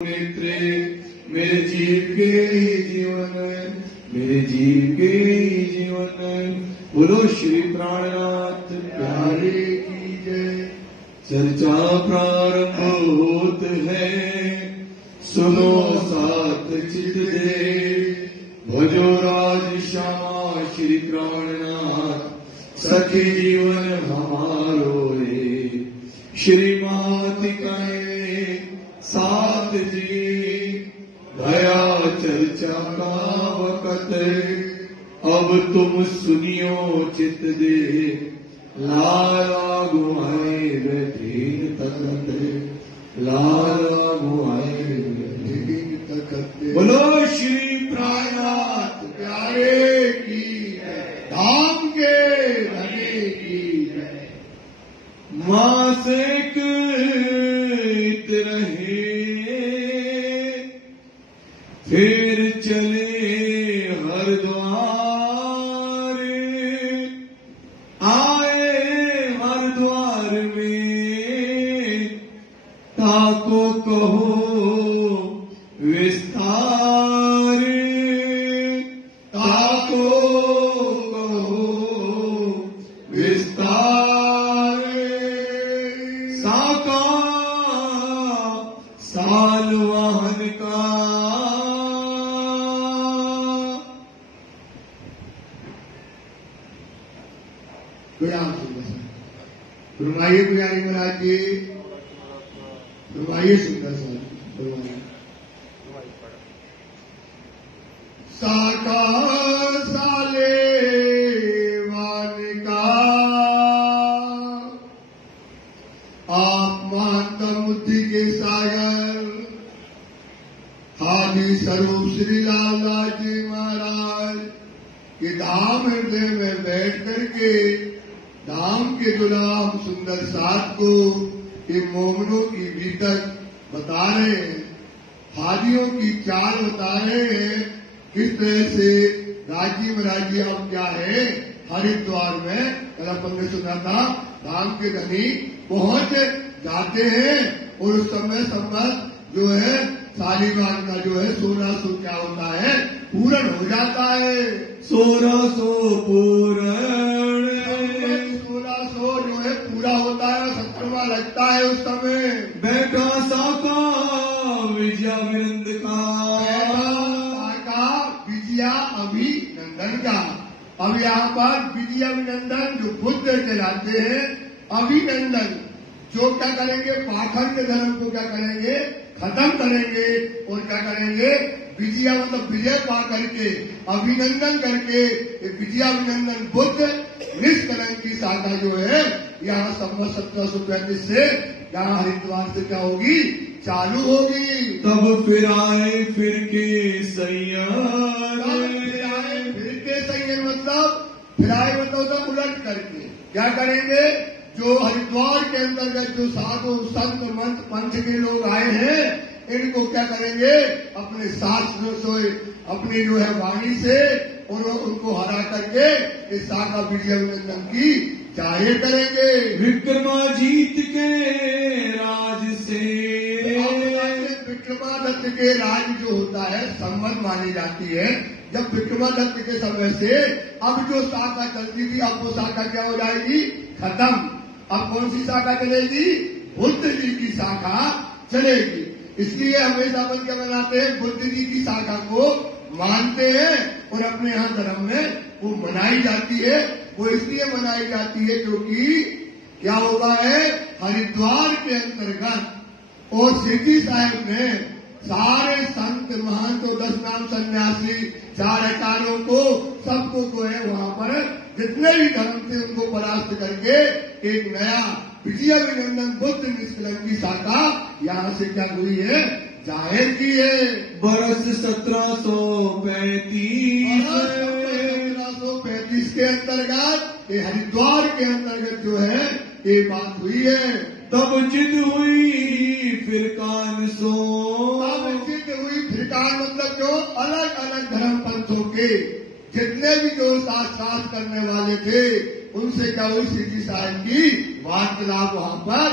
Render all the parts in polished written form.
नेत्रे मेरे जीव के जीवन, मेरे जीव के जीवन। बोलो श्री प्राणनाथ प्यारे की जय। चर्चा प्रारंभ होत है, सुनो सात चित दे। भजो राज श्यामा श्री प्राणनाथ, सखी जीवन हमारो रे। श्रीमाति कहे साथ जी, भया चर्चा का वकत। अब तुम सुनियो चित दे, लाला गुआए दीन तकत, लाला गुआए दीन तकत। बोलो श्री प्राणनाथ प्यारे की जय, धाम के धनी की जय। मासिक रहे फिर चले हरिद्वार, आए हरिद्वार में ताको कहो विस्तार। ताको कहो विस्तार। साका साल वाहन का फरमाइए पुजारी महाराज जी, फरमाइए सुंदर सा। साका साले वान का, आप मानता बुद्धि के सागर, हादी स्वरूप श्री लालदास जी महाराज के धाम हृदय में बैठ करके धाम के गुलाम सुंदर साथ को ये मोमनों की बीतक बता रहे हैं, हादियों की चाल बता रहे हैं। किस तरह से राजी महाराजी अब क्या है, हरिद्वार में कल अपन ने सुना था, धाम के धनी पहुंच जाते हैं और उस समय संबंध जो है शालीमार का जो है 1600 क्या होता है, पूर्ण हो जाता है। 1600 पूर्ण, 1600 जो है पूरा होता है, 17वां लगता है उस समय। बैठा साका विजयाविनंद का, विजया अभिनंदन का। अब यहाँ पर विजयाभिनंदन जो बुद्ध कहलाते हैं, अभिनंदन जो क्या करेंगे, पाखंड धर्म को क्या करेंगे, खत्म करेंगे और क्या करेंगे, विजया मतलब विजय पा करके, अभिनंदन करके, विजयाभिनंदन बुद्ध निष्कलंक की शाखा जो है यहाँ संवत 1735 से यहाँ हरिद्वार से क्या होगी, चालू होगी। तब फिर आए फिर के संयम, फिर के संयम मतलब फिर आए मतलब उलट करके क्या करेंगे, जो हरिद्वार के अंतर्गत जो साधु संत मंत पंथ के लोग आए हैं, इनको क्या करेंगे, अपने शास्त्र से, अपनी जो है वाणी से और उनको हरा करके इस शाखा विजयाभिनंदन की जाहिर करेंगे। विक्रमाजीत के राज से, विक्रमादित्य के राज जो होता है संबंध मानी जाती है। जब विक्रमादित्य के समय से अब जो शाखा चलती थी, अब वो शाखा क्या हो जाएगी, खत्म। अब कौन सी शाखा चलेगी, बुद्ध जी की शाखा चलेगी। इसलिए हमेशा अपन क्या बनाते हैं, बुद्ध जी की शाखा को मानते हैं और अपने यहाँ धर्म में वो मनाई जाती है। वो इसलिए मनाई जाती है क्योंकि क्या होता है, हरिद्वार के अंतर्गत और सिद्धि साहिब ने सारे संत महंतों, 10 नाम सन्यासी, 4 आचार्यों को, सबको जो है वहां पर जितने भी धर्म थे उनको परास्त करके एक नया विजयाभिनंदन बुद्ध निष्कलंक की शाखा यहाँ से क्या हुई है, जाहिर की है। बरस 1735 के अंतर्गत ये हरिद्वार के अंतर्गत जो है ये बात हुई है। तब जिद हुई फिर कान सो, तब जिद हुई फिर कान मतलब जो अलग अलग धर्म पंथों के जितने भी जो शास्त्र करने वाले थे उनसे क्या हुई, सिद्धि साहिब की वार्तालाप वहां पर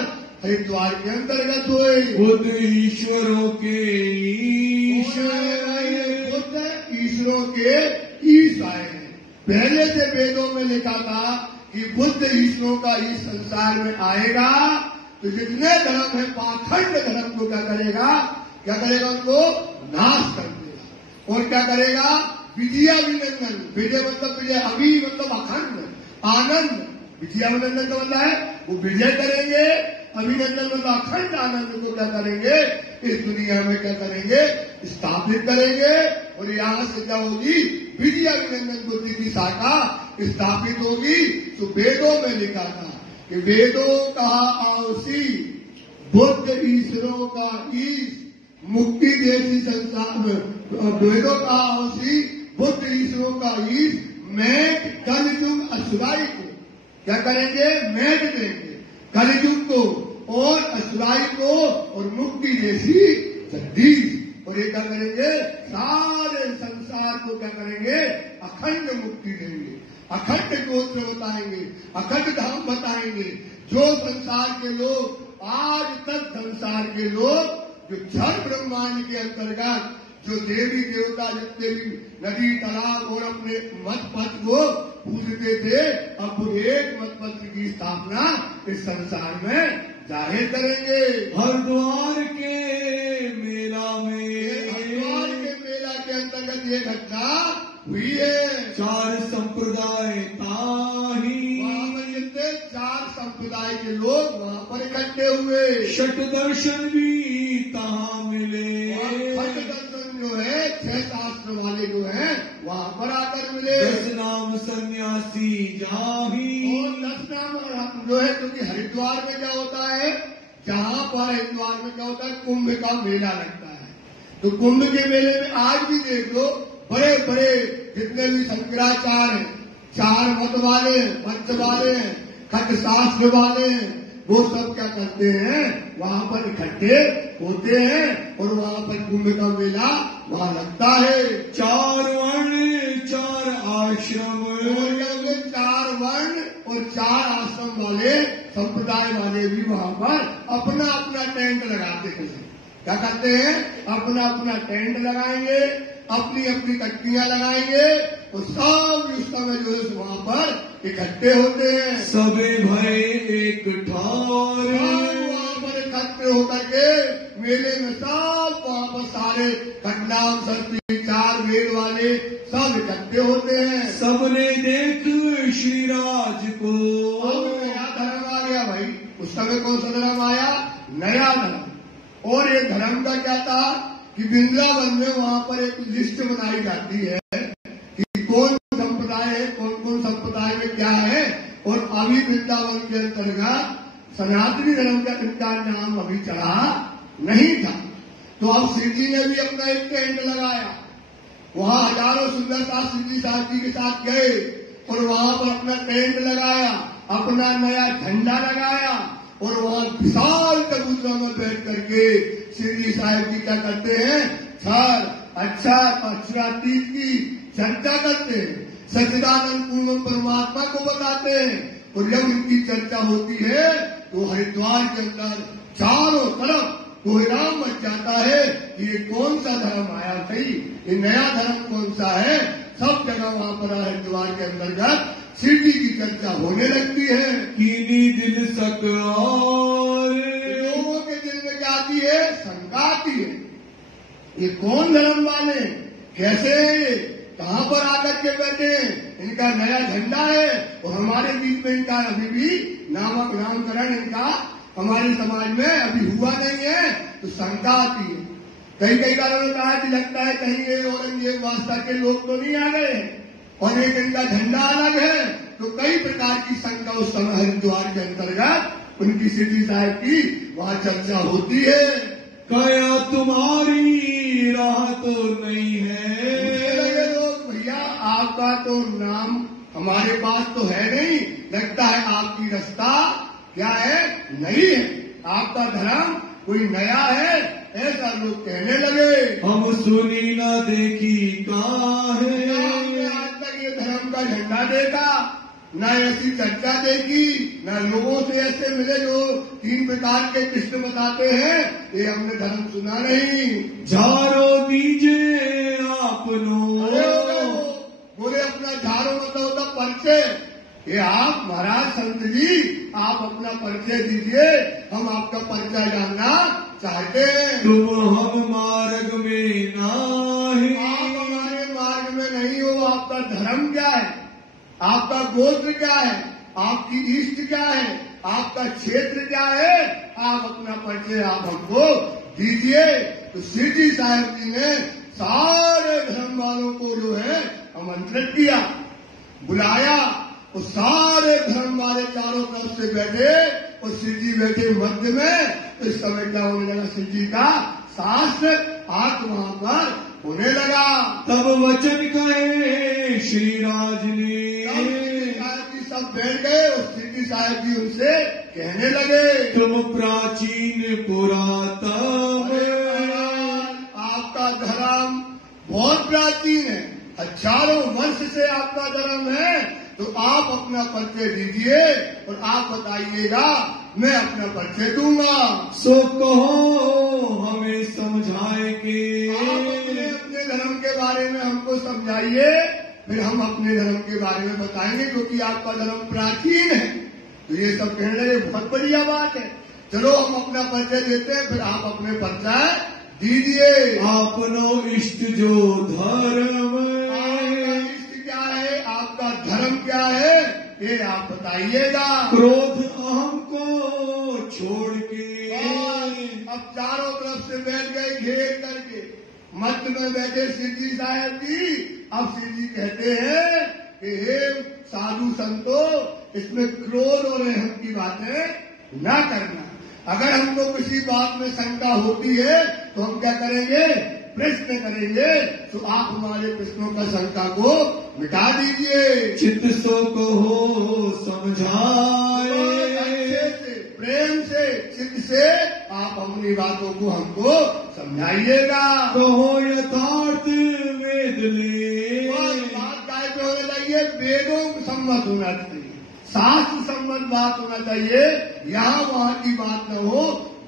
हरिद्वार के अंतर्गत हुए। बुद्ध ईश्वरों के ईश्वर, बुद्ध ईश्वरों के ईश आए हैं। पहले से वेदों में लिखा था कि बुद्ध ईश्वरों का इस संसार में आएगा तो जितने धर्म है पाखंड धर्म को क्या करेगा उनको नाश कर देगा। और क्या करेगा, विजयाभिनंदन, विजय मतलब विजय, अभी मतलब अखंड आनंद, विजयाभिनंदन का मतलब है वो विजय करेंगे, अभिनंदन मतलब अखंड आनंद को क्या करेंगे इस दुनिया में क्या करेंगे स्थापित करेंगे। और यहाँ से क्या होगी, विजयाभिनंदन बुद्धि की शाखा स्थापित होगी। तो वेदों में लिखा था कि वेदों का आवसी बुद्ध ईश्वरों का ईश मुक्ति जैसी संसार में, वेदों का आवसी बुद्ध ईश्वरों का ईश मैट कलयुग असुराई को क्या करेंगे, मैट देंगे कलयुग को और असुराई को और मुक्ति जैसी जगदीश। और ये क्या करेंगे, सारे संसार को क्या करेंगे, अखंड मुक्ति देंगे, अखंड गोत्र बताएंगे, अखंड धाम बताएंगे। जो संसार के लोग आज तक संसार के लोग जो क्षर ब्रह्मांड के अंतर्गत जो देवी देवता जितने भी नदी तालाब और अपने मत पथ को पूजते थे, अब वो एक मत पथ की स्थापना इस संसार में जाहिर करेंगे। हरिद्वार के मेला में, हरिद्वार के मेला के अंतर्गत ये घटना हुई है। 4 संप्रदाय ताही, वहाँ पर जितने 4 संप्रदाय के लोग वहाँ पर इकट्ठे हुए। षट दर्शन भी तहाँ मिले, षट दर्शन जो है 6 शास्त्र वाले जो हैं वहाँ पर आकर मिले। 10 नाम सन्यासी जाही, और 10 नाम जो है, क्योंकि हरिद्वार में क्या होता है, जहाँ पर हरिद्वार में क्या होता है, कुंभ का मेला लगता है। तो कुंभ के मेले में आज भी देख लो, बड़े बड़े जितने भी शंकराचार्य हैं, 4 मत वाले हैं, पंच वाले हैं, खट शास्त्र वाले हैं, वो सब क्या करते हैं, वहाँ पर इकट्ठे होते हैं और वहाँ पर कुंभ का मेला वहाँ लगता है। 4 वर्ण 4 आश्रम, 4 वर्ण और 4 आश्रम वाले संप्रदाय वाले भी वहाँ पर अपना अपना टेंट लगाते हैं। क्या करते हैं, अपना अपना टेंट लगाएंगे, अपनी अपनी कट्टियां लगाएंगे और सब उस समय जो है वहाँ पर इकट्ठे होते हैं। सबे भरे एक ठार, वहाँ पर इकट्ठे होकर के मेले में सब वहाँ पर सारे खंडाम शक्ति 4 वेद वाले सब इकट्ठे होते हैं। सबने देख श्रीराज को, अब नया धर्म आ गया भाई। उस समय कौन सा धर्म आया, नया धर्म। और ये धर्म का क्या था कि वृंदावन में वहाँ पर एक लिस्ट बनाई जाती है कि कौन संप्रदाय है, कौन कौन संप्रदाय में क्या है। और अभी वृंदावन के अंतर्गत सनातनी धर्म का इनका नाम अभी चढ़ा नहीं था। तो अब श्री जी ने भी अपना एक टेंट लगाया, वहाँ हजारों सुंदर शास्त्री जी साहब जी के साथ गए और वहाँ पर अपना टेंट लगाया, अपना नया झंडा लगाया और वहाँ विशाल चबूतरा में बैठ करके श्री जी साहब जी क्या करते हैं, क्षर अच्छा अक्षरातीत की चर्चा करते हैं, सच्चिदानंद पूर्ण परमात्मा को बताते हैं। और जब इनकी चर्चा होती है तो हरिद्वार के अंदर चारों तरफ कोहराम मच जाता है कि ये कौन सा धर्म आया भाई, ये नया धर्म कौन सा है। सब जगह वहाँ पर हरिद्वार के अंतर्गत शिव जी की चर्चा होने लगती है। कीनी दिल सकरार, लोगों के दिल में क्या आती है, शंका आती है, ये कौन धर्म वाले, कैसे है ये, कहाँ पर आकर के बैठे हैं, इनका नया झंडा है और हमारे बीच में इनका अभी भी नामकरण इनका हमारे समाज में अभी हुआ नहीं है। तो शंका आती है। कई कई बार उन्होंने कहा कि लगता है कहीं ये औरंगजेब वास्ता के लोग तो नहीं आ गए और एक इनका झंडा अलग है। तो कई प्रकार की शंका उस समय हरिद्वार के अंतर्गत उनकी सिटी साहब की वहाँ चर्चा होती है। क्या तुम्हारी राह तो नहीं है, लगे लोग भैया आपका तो नाम हमारे पास तो है नहीं, लगता है आपकी रास्ता क्या है, नहीं है, आपका धर्म कोई नया है, ऐसा लोग कहने लगे। हम सुनी ना देखी कहाँ है, आज तक ये धर्म का झंडा देखा, न ऐसी चर्चा देखी, न लोगों से ऐसे मिले जो 3 प्रकार के कृष्ण बताते हैं, ये हमने धर्म सुना नहीं। झारो दीजिए आपनो, बोले अपना झारो मतलब होता परिचय। ये आप महाराज संत जी आप अपना परिचय दीजिए, हम आपका परिचय जानना चाहते हैं। तुम हम मार्ग में नाही, आप हमारे मार्ग में नहीं हो। आपका धर्म क्या है, आपका गोत्र क्या है, आपकी इष्ट क्या है, आपका क्षेत्र क्या है, आप अपना परिचय आप हमको दीजिए। तो श्री जी साहब जी ने सारे धर्म वालों को जो है आमंत्रित किया, बुलाया, और सारे धर्म वाले चारों तरफ से बैठे और श्री जी बैठे मध्य में। इस समय क्या होने लगा, श्री जी का शास्त्र आत्म वहां पर होने लगा। तब वचन कहे श्री राज ने, साहब जी सब बैठ गए और श्री जी साहब जी उनसे कहने लगे, तुम प्राचीन पुरातन, आपका धर्म बहुत प्राचीन है, हजारों वर्ष से आपका धर्म है, तो आप अपना परिचय दीजिए और आप बताइएगा, मैं अपना परिचय दूंगा। सो कहो हमें समझाएंगे, आप अपने धर्म के बारे में हमको समझाइए, फिर हम अपने धर्म के बारे में बताएंगे, क्योंकि आपका धर्म प्राचीन है। तो ये सब कहने लगे बहुत बढ़िया बात है, चलो हम अपना परिचय देते हैं, फिर आप अपने परिचय दीजिए। आपनो इष्ट जो धर्म, आपका धर्म क्या है, ये आप बताइएगा। क्रोध अहम को छोड़ के, अब चारों तरफ से बैठ गए घेर करके, मध्य में बैठे श्री जी साहब जी। अब श्री जी कहते हैं कि हे साधु संतो, इसमें क्रोध और अहम की बातें न करना। अगर हमको किसी बात में शंका होती है तो हम क्या करेंगे, प्रश्न करेंगे, तो आप हमारे प्रश्नों का शंका को मिटा दीजिए। चित्त सो को हो समझाए, अच्छे से प्रेम से चित्त से आप अपनी बातों को हमको समझाइएगा। कहो यथार्थ वेद ले, बात काय पे होने चाहिए, वेदों सम्मत होना चाहिए, शास्त्र सम्मत बात होना चाहिए, यहाँ वहाँ की बात न हो,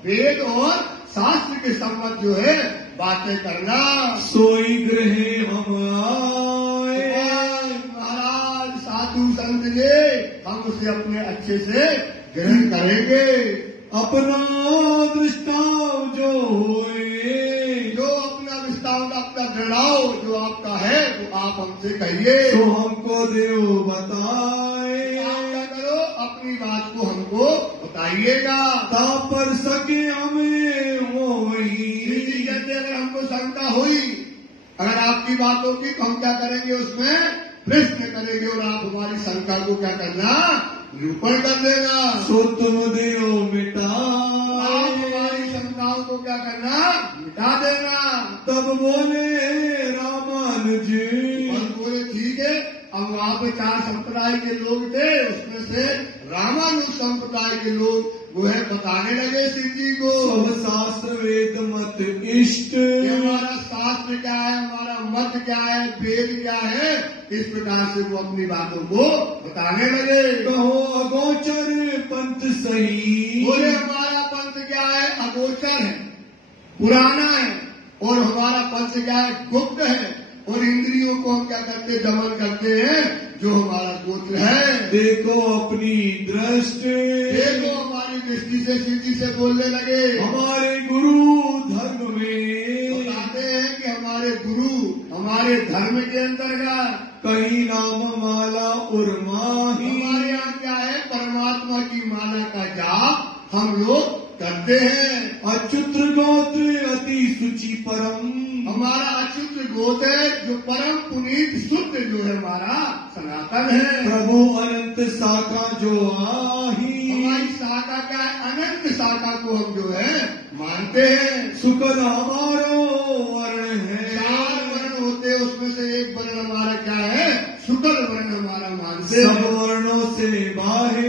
वेद और शास्त्र के सम्मत जो है बातें करना। सोई ग्रहे हम आए, महाराज साधु संत ने हम उसे अपने अच्छे से ग्रहण करेंगे। अपना दृष्टाव जो होए, जो अपना दृष्टांत आपका गृणाओ जो आपका है वो आप हमसे कहिए, तो हमको देव बताए। आप क्या करो, अपनी बात को हमको बताइएगा। तापर सके हमें होई, कहते अगर हमको शंका हुई, अगर आपकी बातों की, तो हम क्या करेंगे, उसमें प्रश्न करेंगे और आप हमारी शंका को क्या करना, निरूपण कर देना। सो तुम देव मिटा, आप हमारी शंकाओं को क्या करना, मिटा देना। तब बोले रामानुज, और बोले ठीक है। अब वहाँ पे 4 संप्रदाय के लोग थे, उसमें से रामानुज संप्रदाय के लोग वो है बताने लगे श्री जी को, सब शास्त्र वेद मत इष्ट, हमारा शास्त्र क्या है, हमारा मत क्या है, वेद क्या है, इस प्रकार से वो अपनी बातों को बताने लगे। कहो अगोचर पंथ सही, बोले हमारा पंथ क्या है, अगोचर है, पुराना है, और हमारा पंथ क्या है, गुप्त है, और इंद्रियों को हम क्या करते, दमन करते हैं, जो हमारा गोत्र है। देखो अपनी दृष्टि, देखो हमारी दृष्टि से श्री जी से बोलने लगे। हमारे गुरु धर्म में, बताते हैं कि हमारे गुरु हमारे धर्म के अंतर्गत कहीं नाम माला उर्माही, हमारे यहाँ क्या है, परमात्मा की माला का जाप हम लोग करते हैं। अच्युत गोत्र अति सुचि परम, हमारा अच्युत गोत्र है जो परम पुनीत शुद्ध जो है हमारा सनातन है। प्रभु अनंत शाखा जो आही, हमारी शाखा क्या है, अनंत शाखा को हम जो है मानते हैं। शुक्र हमारो वर्ण है, 4 वर्ण होते हैं, उसमें से एक वर्ण हमारा क्या है, शुक्ल वर्ण हमारा मानते हैं। सब वर्णों से बाहर,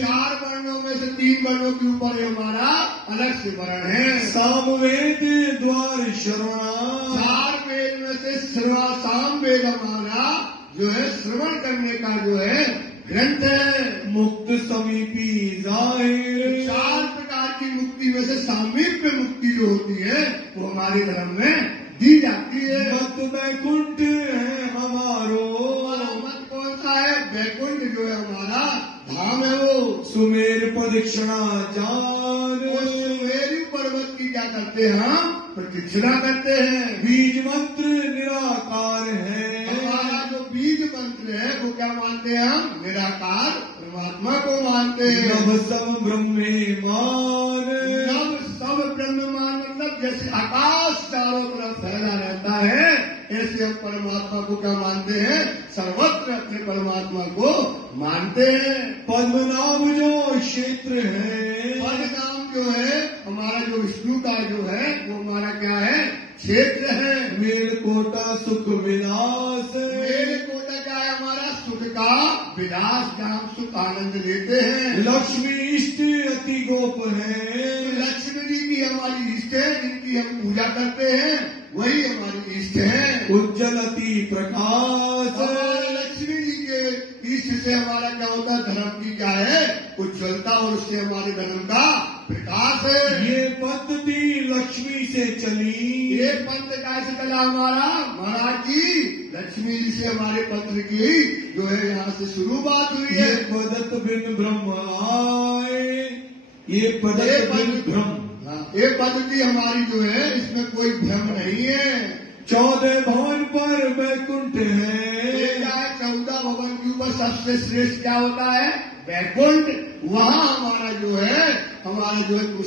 4 वर्णों में से 3 वर्णों के ऊपर हमारा अलग से वर्ण है। सामवेद द्वार श्रवणा, 4 वेद में से साम वेद हमारा जो है श्रवण करने का जो है ग्रंथ है। मुक्त समीपी जाहिर। 4 प्रकार की मुक्ति में से सामीप्य मुक्ति जो होती है वो हमारे धर्म में दी जाती है। मत वैकुंठ है हमारो। हमारा मत कौन सा है? वैकुंठ जो है हमारा धाम है वो। सुमेर प्रदक्षिणा जान। वो सुमेरु पर्वत की क्या करते हैं? हम प्रदक्षिणा करते हैं। बीज मंत्र निराकार है। हमारा जो बीज मंत्र है वो क्या मानते हैं? हम निराकार परमात्मा को मानते हैं। नभ सब ब्रह्मे मान। नव सब ब्रह्ममान मतलब जैसे आकाश चारों तरफ फैला रहता है ऐसे हम परमात्मा को क्या मानते हैं? सर्वत्र अपने परमात्मा को मानते हैं। पद्मनाभ जो क्षेत्र है। पद नाम जो है हमारा जो विष्णु का जो है वो हमारा क्या है? क्षेत्र है। मेल कोटा सुख विनाश। मेरे कोटा क्या है? हमारा सुख का विलास जहाँ हम सुख आनंद लेते हैं। लक्ष्मी इष्ट अति गोप है। लक्ष्मी जी की हमारी इष्ट है जिनकी हम पूजा करते हैं वही हमारी इष्ट है। उज्जवल अति प्रकाश। हमारे लक्ष्मी जी के इष्ट से हमारा क्या होता है? धर्म की क्या है? उज्ज्वलता और उससे हमारे धर्म का प्रकाश है। ये पद्धति लक्ष्मी से चली। ये पंथ कैसे चला हमारा? महाराज जी लक्ष्मी जी से हमारे पंथ की जो है यहाँ से शुरुआत हुई है। ये पदत बिन ब्रह्म आए। ये पदत बिन ब्रह्म। ये पद्धति हमारी जो है इसमें कोई भ्रम नहीं है। 14 भवन पर वैकुंठ है। ये क्या है? 14 भवन के ऊपर सबसे श्रेष्ठ क्या होता है? वैकुंठ। वहाँ हमारा जो है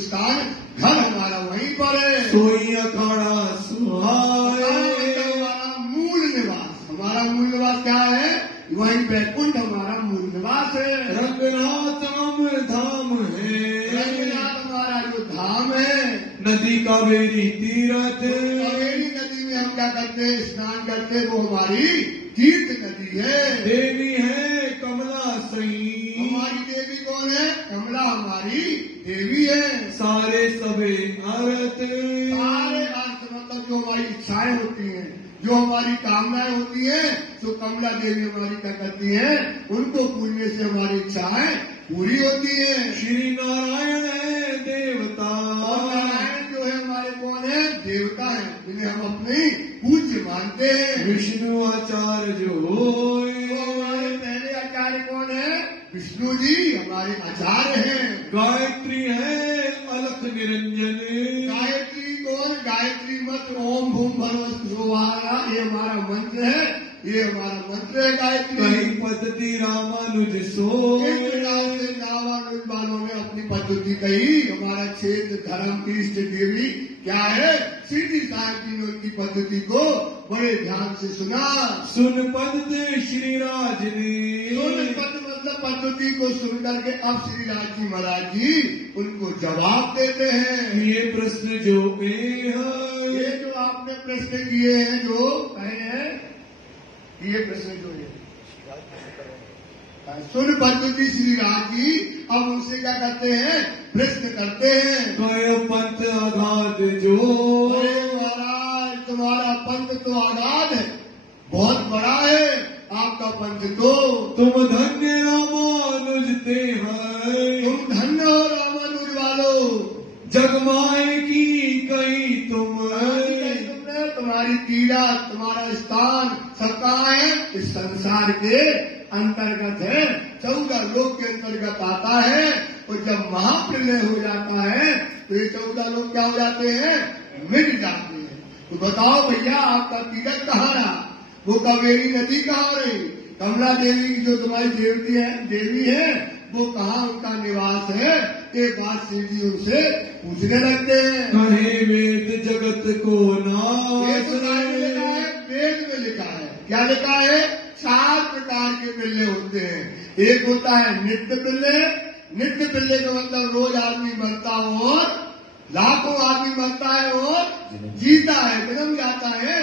स्थान घर हमारा वहीं पर है। सोई अखाड़ा सुहाए। हमारा मूल निवास। हमारा मूल निवास क्या है? वहीं वैकुंठ हमारा मूल निवास है। रंगनाथ राम धाम है। रंगनाथ हमारा जो धाम है। नदी कावेरी तीर्थ। कावेरी नदी में हम क्या करते हैं? स्नान करते हैं। वो हमारी तीर्थ नदी है। देवी है कमला सई। हमारी देवी कौन है? कमला हमारी देवी है। सारे सबे अर्थ। सारे अर्थ मतलब जो हमारी इच्छाएं होती हैं, जो हमारी कामनाएं होती हैं, जो कमला देवी हमारी क्या करती हैं? उनको पूजने से हमारी इच्छाएं पूरी होती हैं। श्री नारायण है देवता। और नारायण जो है हमारे कौन है? देवता है जिन्हें हम अपनी पूज्य मानते हैं। विष्णु आचार्य जो होए। तो हमारे पहले आचार्य कौन है? विष्णु जी हमारे आचार्य हैं। गायत्री है अलख निरंजन। गायत्री कौन? गायत्री मंत्र ओम भूम भगवत ये हमारा मंत्र है। ये हमारा मंत्र है गायत्री। कहीं पद्धति रामानुज सो। रामानुज वालों ने अपनी पद्धति कही। हमारा क्षेत्र धर्म की इष्ट देवी क्या है? सीधी साहब जी ने उनकी पद्धति को बड़े ध्यान से सुना। सुन पद श्री राज ने। सुन पद मतलब पद्धति को सुन करके अब श्री राज जी महाराज जी उनको जवाब देते हैं। ये प्रश्न जो है। ये जो आपने प्रश्न किए हैं जो कहे हैं ये प्रश्न जो है सुन पद्धति श्री राज जी अब उनसे क्या करते हैं? प्रश्न करते हैं। कयो पंथ आघात जो। अरे महाराज तुम्हारा पंथ तो आगाध है, बहुत बड़ा है आपका पंथ तो। तुम धन्य रामानुज ते हैं। तुम धन्य हो रामानुज वालों। जगमाए की कहीं तुम। तुमने तुम्हारी तीरथ तुम्हारा स्थान सब कहाँ है? इस संसार के अंतर्गत है। 14 लोक के अंतर्गत आता है। और जब महाप्रलय हो जाता है तो ये 14 लोग क्या हो जाते हैं? मिट जाते हैं। तो बताओ भैया आपका तीरथ कहाँ रहा? वो कावेरी नदी कहाँ रही? कमला देवी की जो तुम्हारी देवी है वो कहाँ उनका निवास है? एक बात शिव जी उनसे पूछने लगते हैं। कहे वेद जगत को नाश। वेद में लिखा है। क्या लिखा है? 4 प्रकार के बिल्ले होते हैं। एक होता है नित्य बिल्ले। नित्य बिल्ले का मतलब रोज आदमी मरता और लाखों आदमी मरता है और जीता है, जन्म जाता है।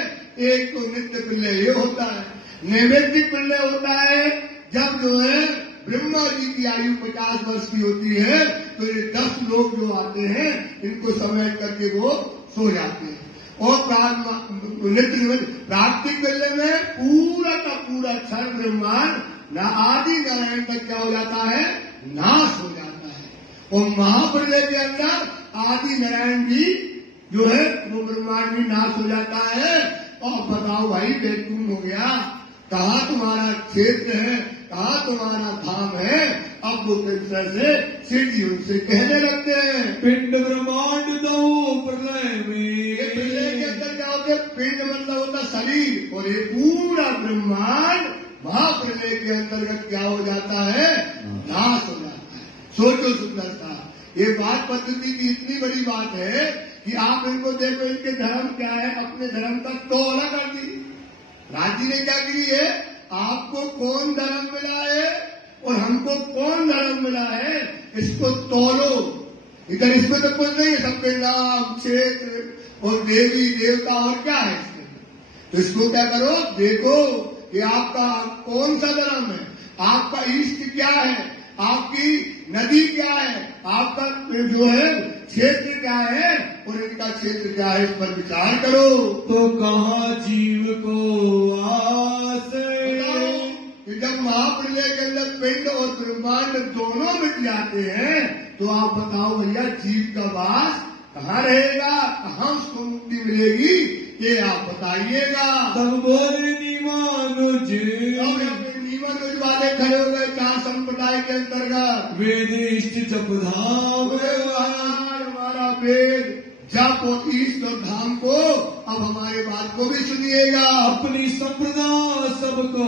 एक तो नित्य बिल्ले ये होता है। नैवेद्यिक बिल्ले होता है जब जो है ब्रह्मा जी की आयु 50 वर्ष की होती है तो ये 10 लोग जो आते हैं इनको समेट करके वो सो जाते हैं। और प्राप्तिक बिल्ले में पूरा का पूरा क्षण ब्रह्मांड न आदि नारायण तक क्या हो जाता है, नाश हो जाता है। और महाप्रलय के अंदर आदि नारायण भी जो है वो ब्रह्मांड भी नाश हो जाता है। और बताओ भाई बेतुम हो गया, कहाँ तुम्हारा क्षेत्र है, कहाँ तुम्हारा धाम है। अब वो किस तरह से शिव जी उनसे कहने लगते हैं, पिंड ब्रह्मांड दो प्रलय में। प्रलय के अंदर क्या होता है, पिंड मतलब होता शरीर, और ये पूरा ब्रह्मांड महाप्रलय के अंतर्गत क्या हो जाता है, नाश हो जाता है। सोचो सुंदरता, ये बात पद्धति की इतनी बड़ी बात है कि आप इनको देखो, इनके धर्म क्या है, अपने धर्म का तौला कर दी। राजी ने क्या की है, आपको कौन धर्म मिला है और हमको कौन धर्म मिला है, इसको तौलो। इधर इसमें तो कुछ नहीं है, सबके नाम, क्षेत्र और देवी देवता और क्या है इसमें। तो इसको क्या करो, देखो कि आपका कौन सा धर्म है, आपका इष्ट क्या है, आपकी नदी क्या है, आपका जो है क्षेत्र क्या है और इनका क्षेत्र क्या है, इस पर विचार करो। तो कहाँ जीव को आस कि जब महाप्रलय के अंदर पिंड और ब्रह्मांड दोनों मिट जाते हैं, तो आप बताओ भैया जीव का वास कहाँ रहेगा, कहाँ उसको मुक्ति मिलेगी, ये आप बताइएगा। तब बोले निमानुज, निमानुज वाले खड़े हो गए चार संप्रदाय के अंतर्गत। वेद इष्ट जप धाम, हमारा वेद जप और इष्ट और धाम को, अब हमारे बात को भी सुनिएगा। अपनी संप्रदा सबको,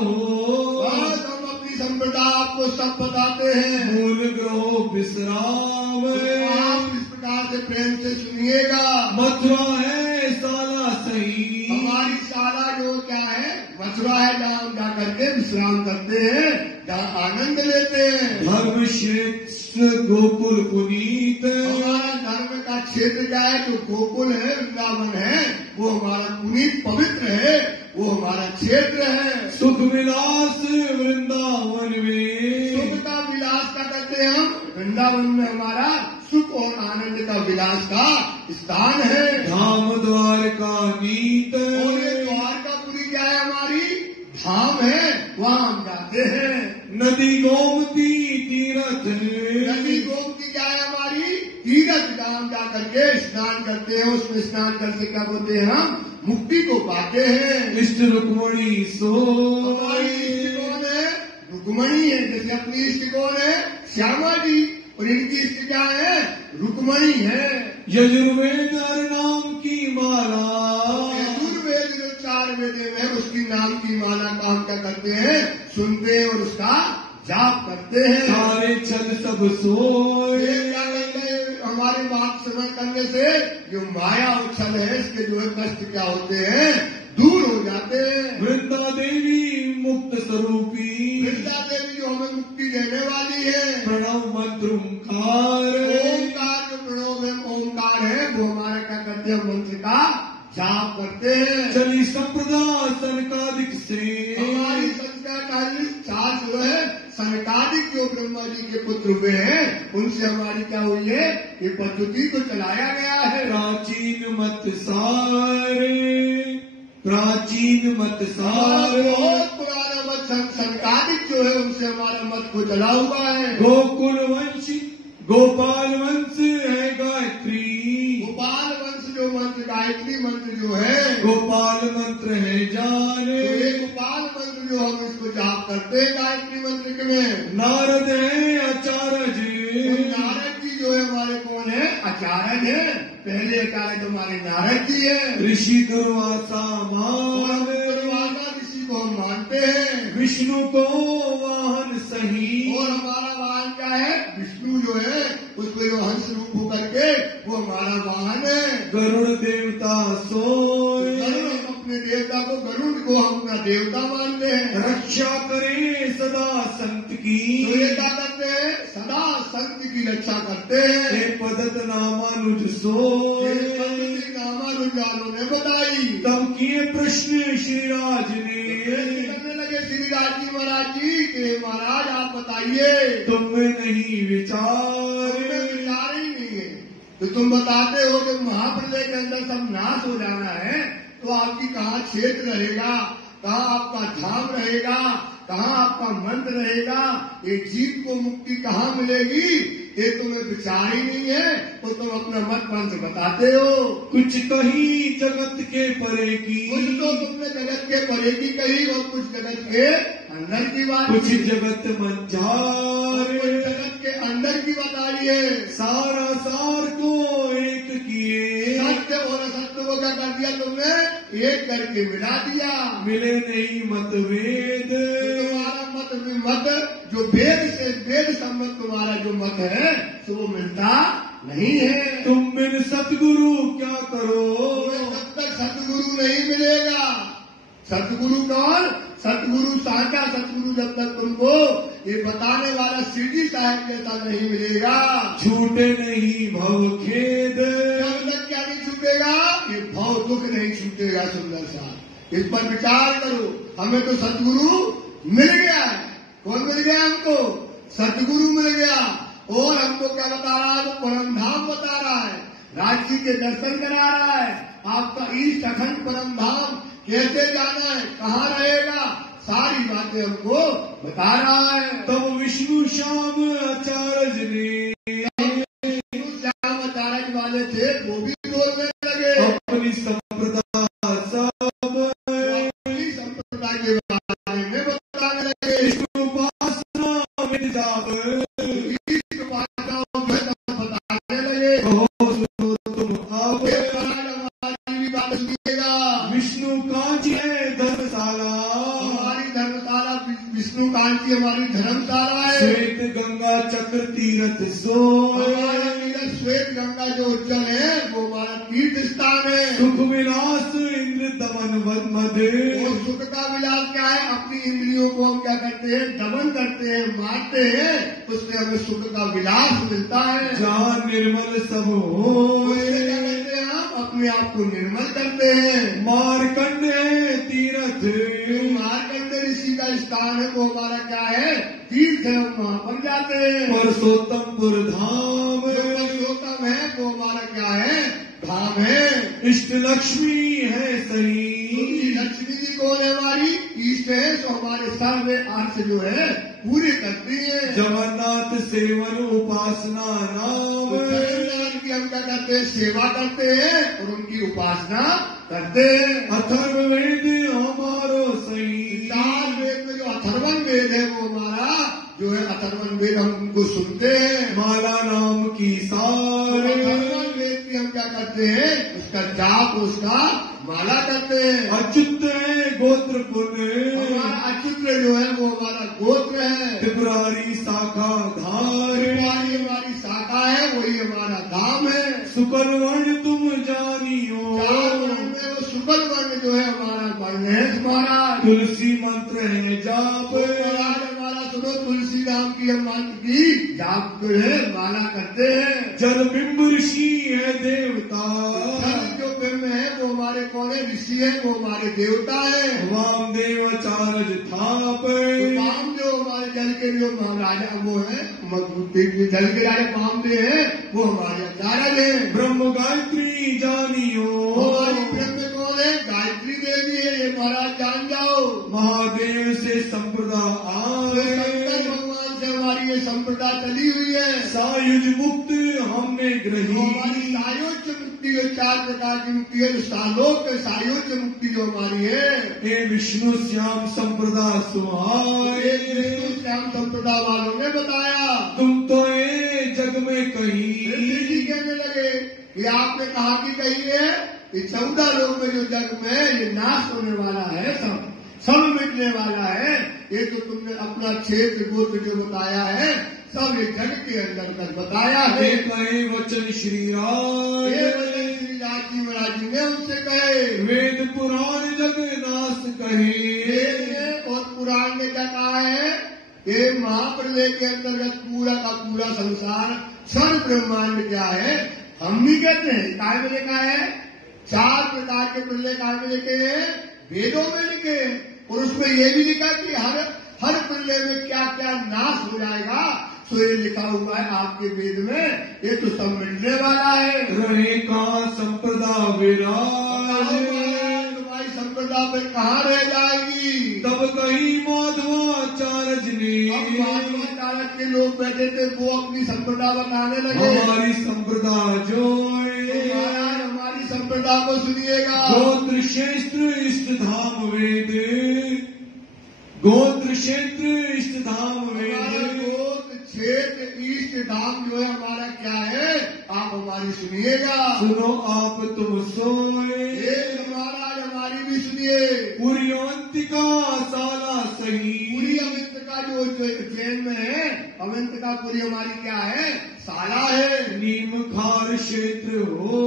हम अपनी संप्रदा आपको सब बताते हैं। मूल ग्रह विश्राम, आप इस प्रकार से प्रेम से सुनिएगा। मथुरा है साला सही, हमारी साला जो क्या है, मथुरा है, जहाँ हम जा करके विश्राम करते हैं, जहाँ आनंद लेते हैं। धर्म क्षेत्र गोकुल पुनीत, हमारा धर्म का क्षेत्र क्या है, जो गोकुल है, वृंदावन है, वो हमारा पुनीत पवित्र है, वो हमारा क्षेत्र है। सुख विलास वृंदावन में, सुख का विलास का करते हैं हम, वृंदावन में हमारा सुख और आनंद का विलास का स्थान है। धाम द्वारका नीत, और ये द्वारकापुरी क्या है, हमारी धाम है, वहाँ हम जाते हैं। नदी गोमती तीरथ, नदी गोमती क्या है, हमारी तीरथ, जहाँ हम जा करके स्नान करते हैं। उसमें स्नान करके क्या बोलते हैं, हम मुक्ति को पाते हैं। इष्ट रुक्मणी सो, हमारी इष्ट कौन है, रुक्मणी है। जैसे अपनी इष्ट कौन है, श्यामा जी, और इनकी इष्ट क्या है, रुक्मणी है। यजुर्वेद नाम की माला, यजुर्वेद जो 4 वेद है उसकी नाम की माला का हम क्या करते हैं, सुनते हैं और उसका जाप करते हैं। सारे छल सब सोए, क्या करते हैं, हमारी बात श्रवण करने से जो माया और छल है, इसके जो है कष्ट क्या होते हैं, दूर हो जाते हैं। वृंदा देवी मुक्त स्वरूपी, वृंदा देवी जो हमें मुक्ति देने वाली है। प्रणव मंत्र ओंकार, ओंकार जो प्रणव में ओंकार है, वो हमारा क्या करते हैं, मंत्र का जाप करते हैं। चली संप्रदा सनकादिक से, हमारी संस्कार चार जो है सनकादिक जो ब्रह्मा जी के पुत्र हुए हैं, उनसे हमारी क्या हुई है, ये पद्धति को चलाया गया है। प्राचीन मत सारे, प्राचीन मत सारे, बहुत पुराना मत सनकादिक जो है, उनसे हमारा मत को चला हुआ है। गोकुल वंश गोपाल वंश है गायत्री, गोपाल वंश जो मंत्र, गायत्री मंत्र जो है, गोपाल मंत्र है जाने। तो ये गोपाल मंत्र जो हम इसको जाप करते हैं गायत्री मंत्र के में। नारद है आचार्य, नारद जी जो है हमारे कौन है, आचार्य है। पहले आचार्य हमारे नारद जी है। ऋषि दुर्वासा मान, दुर्वासा ऋषि को हम मानते हैं। विष्णु को वाहन सही, और हमारा वाहन क्या है, विष्णु जो है उसको जो हंस रूप होकर के वो हमारा वाहन है। गरुड़ देवता सोए, गरुड़, हम अपने देवता को, गरुड़ को हम अपना देवता मानते हैं। रक्षा करे सदा संत की, तो ये क्या करते हैं, सदा संत की रक्षा करते हैं। हे पदत नामानुज सोए, नामानुजानों ने बताई। तब किए प्रश्न श्रीराज ने, करने लगे श्रीराज जी महाराज जी के, महाराज आप बताइए, तुम में नहीं विचार, विचार ही नहीं है। तो तुम बताते हो कि महाप्रलय के अंदर सब नाश हो जाना है, तो आपकी कहाँ क्षेत्र रहेगा, कहाँ आपका धाम रहेगा, कहाँ आपका मंत्र रहेगा, ये जीव को मुक्ति कहाँ मिलेगी, ये तुम्हें विचार ही नहीं है, तो तुम अपना मत मंत्र बताते हो। कुछ कही जगत के परे की, कुछ तो तुमने जगत के परे की कही और कुछ जगत के अंदर की बात, कुछ जगत मंझार, जगत के अंदर की बताई है। सारा सार को एक किए, सत्य और असत्य को क्या कर दिया तुमने, एक करके मिला दिया। मिले नहीं मतभेद, तुम्हारा मत जो वेद से वेद सम्मत तुम्हारा जो मत है तो वो मिलता नहीं है। तुम बिन सतगुरु क्या करो, जब तक सतगुरु नहीं मिलेगा, सतगुरु कौन, सतगुरु साचा सतगुरु जब तक तुमको ये बताने वाला शिरडी साहब जैसा नहीं मिलेगा, छूटे नहीं भव खेद, जब तक क्या नहीं छूटेगा, ये भव दुख नहीं छूटेगा। सुंदर सा इस पर विचार करो। हमें तो सतगुरु मिल गया है। कौन मिल गया हमको, सतगुरु मिल गया। और हमको क्या बता रहा है, परम धाम बता रहा है, राज जी के दर्शन करा रहा है। आपका ईष्ट अखंड परम धाम कैसे जाना है, कहाँ रहेगा, सारी बातें हमको बता रहा है। तब विष्णु श्याम आचार्य ने, श्याम आचार्य वाले थे वो भी बोलने लगे अपनी संप्रदाय के बारे में बताने लगे। उपासना में जाप, बताने लगे। सुनो तुम आओ, बात सुनिएगा। विष्णु कांची है धर्मशाला, हमारी धर्मशाला विष्णु कांची हमारी धर्मशाला है। श्वेत गंगा चक्र तीर्थ सोय, श्वेत गंगा जो उज्जवल है वो हमारा तीर्थ स्थान है। सुख विलास इंद्र दमन मध्य, और सुख का विलास क्या है, अपनी इंद्रियों को हम क्या करते हैं, दमन करते हैं, मारते हैं, उससे हमें सुख का विलास मिलता है। जहाँ निर्मल सब हो, उससे क्या करते हैं, हम अपने आप को निर्मल करते हैं। मारकंड है तीर्थ, मारकंड ऋषि का स्थान है वो हमारा क्या है, तीर्थ है, हम वहाँ पर जाते हैं। परसोत्तमपुर धाम, परसोत्तम है वो हमारा क्या है, धाम है। इष्ट लक्ष्मी है सही, लक्ष्मी जी कौन है, हमारी ईष्ट है, तो हमारे सर्व अर्थ जो है पूरे करती है। जगन्नाथ सेवन उपासना नाम, जगन्नाथ की हम क्या करते हैं, सेवा करते हैं और उनकी उपासना करते हैं। अथर्ववेद हमारो सही, चार वेद में जो अथर्वण वेद है वो हमारा जो है, अथर्वण वेद हम उनको सुनते हैं। माला नाम की सार, अथर्वण वेद की हम क्या करते हैं, उसका जाप, उसका माला करते हैं। अच्युत है गोत्र पुण्य, हमारा अच्युत जो है वो हमारा गोत्र है। त्रिपुरारी शाखा धार, हमारी शाखा है, वही हमारा धाम है। सुकल वर्ण तुम जानियो, चार वर्ण में वो सुकल वर्ण जो है हमारा वर्ण है हमारा। तुलसी मंत्र है जाप, हमारा सुनो, तुलसी नाम की हम मंत्र की जाप जो है माला करते हैं। जल बिंब ऋषि है देवता, जो बिंब है वो हमारे कौन है, ऋषि है, वो हमारे देवता है। वामदेव चारज थाप, वाम जो हमारे जल के जो राजा वो है, जल के राजा वामदेव है, वो हमारे आचार्य है। ब्रह्म गायत्री जानियो, हमारी ब्रह्म कौन है, गायत्री देवी है, ये महाराज जान जाओ। महादेव से संप्रदा आए, भगवान से हमारी ये संप्रदा चली हुई है। सायुज मुक्त हमने ग्रही, हमारी सायोज्य मुक्ति जो चार प्रकार की मुक्ति है, सालोक सायोज्य मुक्ति जो हमारी है। हे विष्णु श्याम संप्रदा सुहाए, विष्णु श्याम संप्रदा वालों ने बताया। तुम तो ये जग में कहीं, जी कहने लगे कि आपने कहा कि कही है, ये 14 लोग में जो जग में ये नाश होने वाला है, सब मिटने वाला है। ये तो तुमने अपना क्षेत्र गोत्र जो बताया है, सब ये जग के अंदर तक बताया है। कहे वचन श्री राज, ये वचन श्री राज जी महाराज जी ने उनसे कहे। वेद पुराण जग नाश कहे, और पुराण में क्या कहा है, ये महाप्रलय के अंतर्गत पूरा का पूरा संसार सर्व ब्रह्मांड क्या है, हम भी कहते हैं। काय में लिखा है, 4 प्रकार के प्रलय काय में लिखे हैं, वेदों में लिखे, और उसमें ये भी लिखा कि हर प्रलय में क्या क्या नाश हो जाएगा, तो ये लिखा हुआ है आपके वेद में, ये तो सब मिटने वाला है। रहे का संप्रदा विराज, तुम्हारी संप्रदा संप्रदा फिर कहाँ रह जाएगी। तब कहीं माधवाचार्य ने, अब माधवाचार्य के लोग बैठे थे, वो अपनी संप्रदा बताने लगे। हमारी संप्रदा जो है, हमारी संप्रदा को सुनिएगा। गोत्र क्षेत्र इष्ट धाम वेद, गोत्र क्षेत्र इष्ट धाम वेद, गोत्र क्षेत्र इष्ट धाम जो है हमारा क्या है, आप हमारी सुनिएगा। सुनो आप तुम सोए, महाराज हमारी भी सुनिए। पूरी अवंतिका साला सही, पूरी अवंतिका जो जैन में है, अवंतिका पूरी हमारी क्या है, साला है। नीम खार क्षेत्र हो,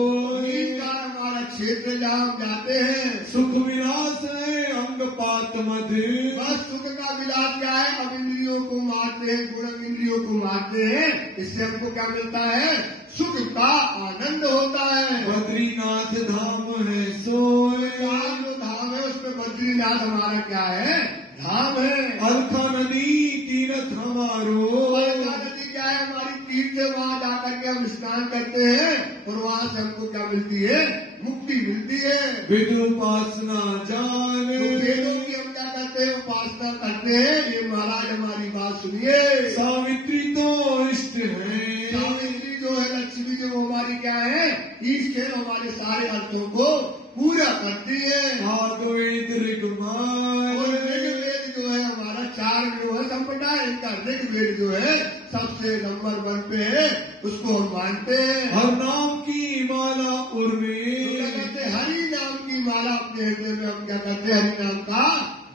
नीम खार हमारा क्षेत्र जहाँ हम जाते हैं। सुख विलास है अंगपात मध, बस सुख का विलास क्या है, अब इंद्रियों को मारते हैं, गुण इंद्रियों को मारते हैं, इससे हमको क्या मिलता है, सुख का आनंद होता है। बद्रीनाथ धाम है सोए, जो धाम है उसमें बद्रीनाथ हमारा क्या है, धाम है। अलखा नदी तीर्थ हमारो, अलखा नदी क्या है, हमारी तीर्थ है, वहाँ जाकर के हम स्नान करते हैं और वहाँ से हमको क्या मिलती है, मुक्ति मिलती है। वेद उपासना जान, वेदों की हम क्या करते हैं, उपासना करते हैं। ये महाराज हमारी बात सुनिए। सावित्री तो इष्ट है, सावित्री जो है, लक्ष्मी जो हमारी क्या है, इष्ट है, हमारे सारे अर्थों को पूरा करती है। भागवेद ऋग्मार, और ऋग्वेद जो है हमारा चार जो है संप्रदाय, इनका ऋग्वेद जो है सबसे नंबर 1 पे है, उसको हम मानते हैं। हर नाम की माला उर्मे, क्या करते हैं, हरि नाम की माला अपने हृदय में हम क्या करते हैं, हरि नाम का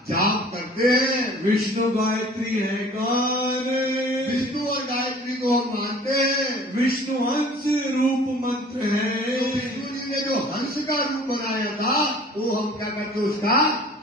जाप करते हैं। विष्णु गायत्री है गान, विष्णु और गायत्री को हम मानते हैं। विष्णु हंस रूप मंत्र है, विष्णु जी ने जो हंस का रूप बनाया था, वो हम क्या करते हैं, उसका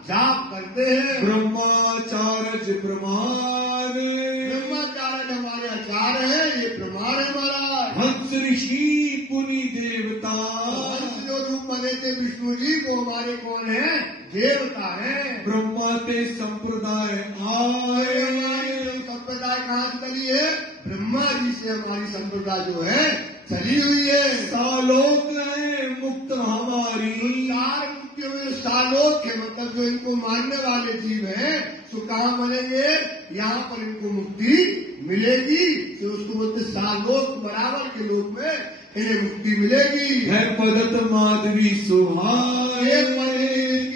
जाप करते हैं। ब्रह्माचार्य प्रमाण, ब्रह्माचार्य हमारे आचार्य है, ये प्रमाण है महाराज। हंस ऋषि पुनि देवता, हंस जो रूप बने थे विष्णु जी, वो हमारे कौन है, देवता है। ब्रह्मा ते संप्रदाय आए, हमारी संप्रदाय कहाँ से चली है, ब्रह्मा जी से हमारी संप्रदाय जो है चली हुई है। सालोक है मुक्त हमारी, चार मुक्तियों में सालोक है, मतलब जो इनको मानने वाले जीव हैं, तो कहाँ बनेंगे, यहाँ पर इनको मुक्ति मिलेगी। तो उसको बोलते सालोक, बराबर के लोक में इन्हें मुक्ति मिलेगी। है पदत माधवी सुहाए,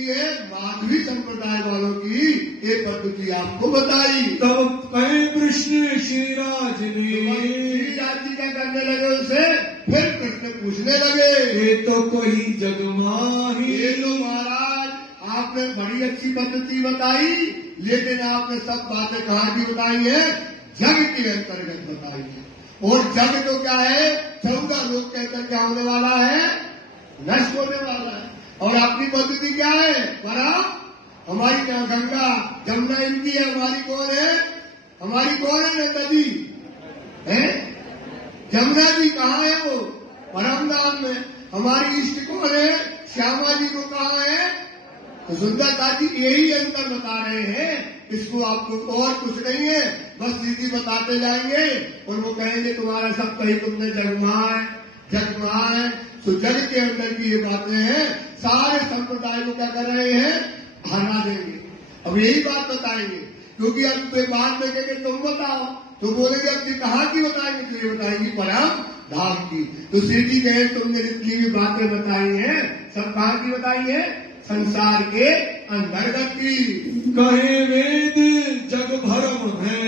है माधवी संप्रदाय वालों की ये पद्धति आपको बताई। तब कहे कृष्ण श्रीराज ने, श्रीराज जी क्या करने लगे, उसे फिर कृष्ण पूछने लगे, ये तो कोई जगमाही, ये लो महाराज, आपने बड़ी अच्छी पद्धति बताई, लेकिन आपने सब बातें कहाँ की बताई है, जग के अंतर्गत बताई है। और जग तो क्या है, 14 लोग के अंदर क्या होने वाला है, नष्ट होने वाला है। और अपनी पद्धति क्या है, परम, हमारी गंगा जमुना इनकी है, हमारी कौन है, हमारी कौन है नदी है, जमुना जी कहाँ है, वो परम धाम में। हमारी इष्ट कौन है, श्यामा जी को कहाँ है, तो सुंदरता जी यही अंतर बता रहे हैं। इसको आपको और कुछ नहीं है, बस सीधी बताते जाएंगे और वो कहेंगे तुम्हारा सब कहीं तुमने जगमाए जगमाए। तो जग के अंदर की ये बातें हैं, सारे संप्रदाय को क्या कर रहे हैं, हरा देंगे। अब यही बात बताएंगे, क्योंकि अब बाद में कहेंगे तुम बताओ, तो बोलेंगे अब कहाँ की बताएंगे, तो ये बताएंगी परम धाम की। तो सीधी कहे तुमने जितनी भी बातें बताई हैं, सब कहाँ की बताई है, संसार के अंतर्गत की। कहे वेद जग भरम है,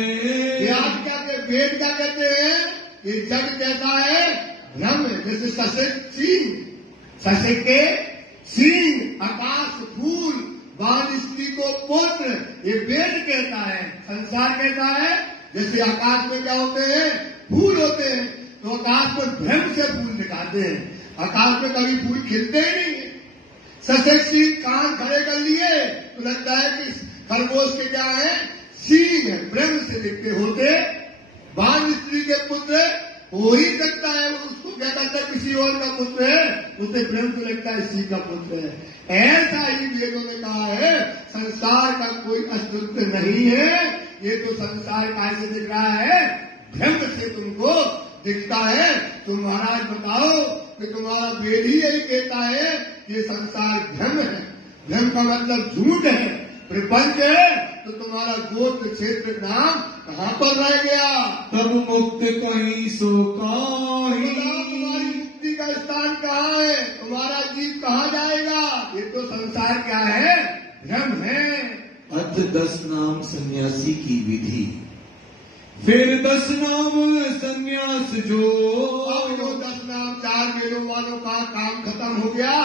वेद क्या वेद क्या कहते हैं, ये जग कैसा है, भ्रम है। जैसे सशे के सिंह, आकाश फूल, बाल स्त्री को पुत्र, ये वेद कहता है। संसार कहता है जैसे आकाश में क्या होते हैं, फूल होते हैं, तो आकाश पर भ्रम से फूल दिखाते हैं, आकाश में कभी फूल खिलते ही नहीं है। सशक्ति कान खड़े कर लिए तो लगता है कि खरगोश के क्या है, सींग है, ब्रह्म से लिखते होते। बाल स्त्री के पुत्र हो ही सकता है, उसको क्या करता है, किसी और का पुत्र है, उसे ब्रह्म से लगता है इसी का पुत्र है। ऐसा ही वेदों ने कहा है, संसार का कोई अस्तित्व नहीं है, ये तो संसार कैसे दिख रहा है, ब्रह्म से तुमको दिखता है। तुम महाराज बताओ कि तुम्हारा वेद ही यही कहता है ये संसार भ्रम है, भ्रम का मतलब झूठ है, प्रपंच है, तो तुम्हारा गोत्र क्षेत्र नाम कहाँ पर रह गया? तब मुक्त कहीं सो काही। तुम्हारी मुक्ति का स्थान कहाँ है? तुम्हारा जीव कहाँ जाएगा? ये तो संसार क्या है? भ्रम है। अथ 10 नाम सन्यासी की विधि। फिर 10 नाम सन्यास जो। अब जो 10 नाम 4 वेदों वालों का काम खत्म हो गया,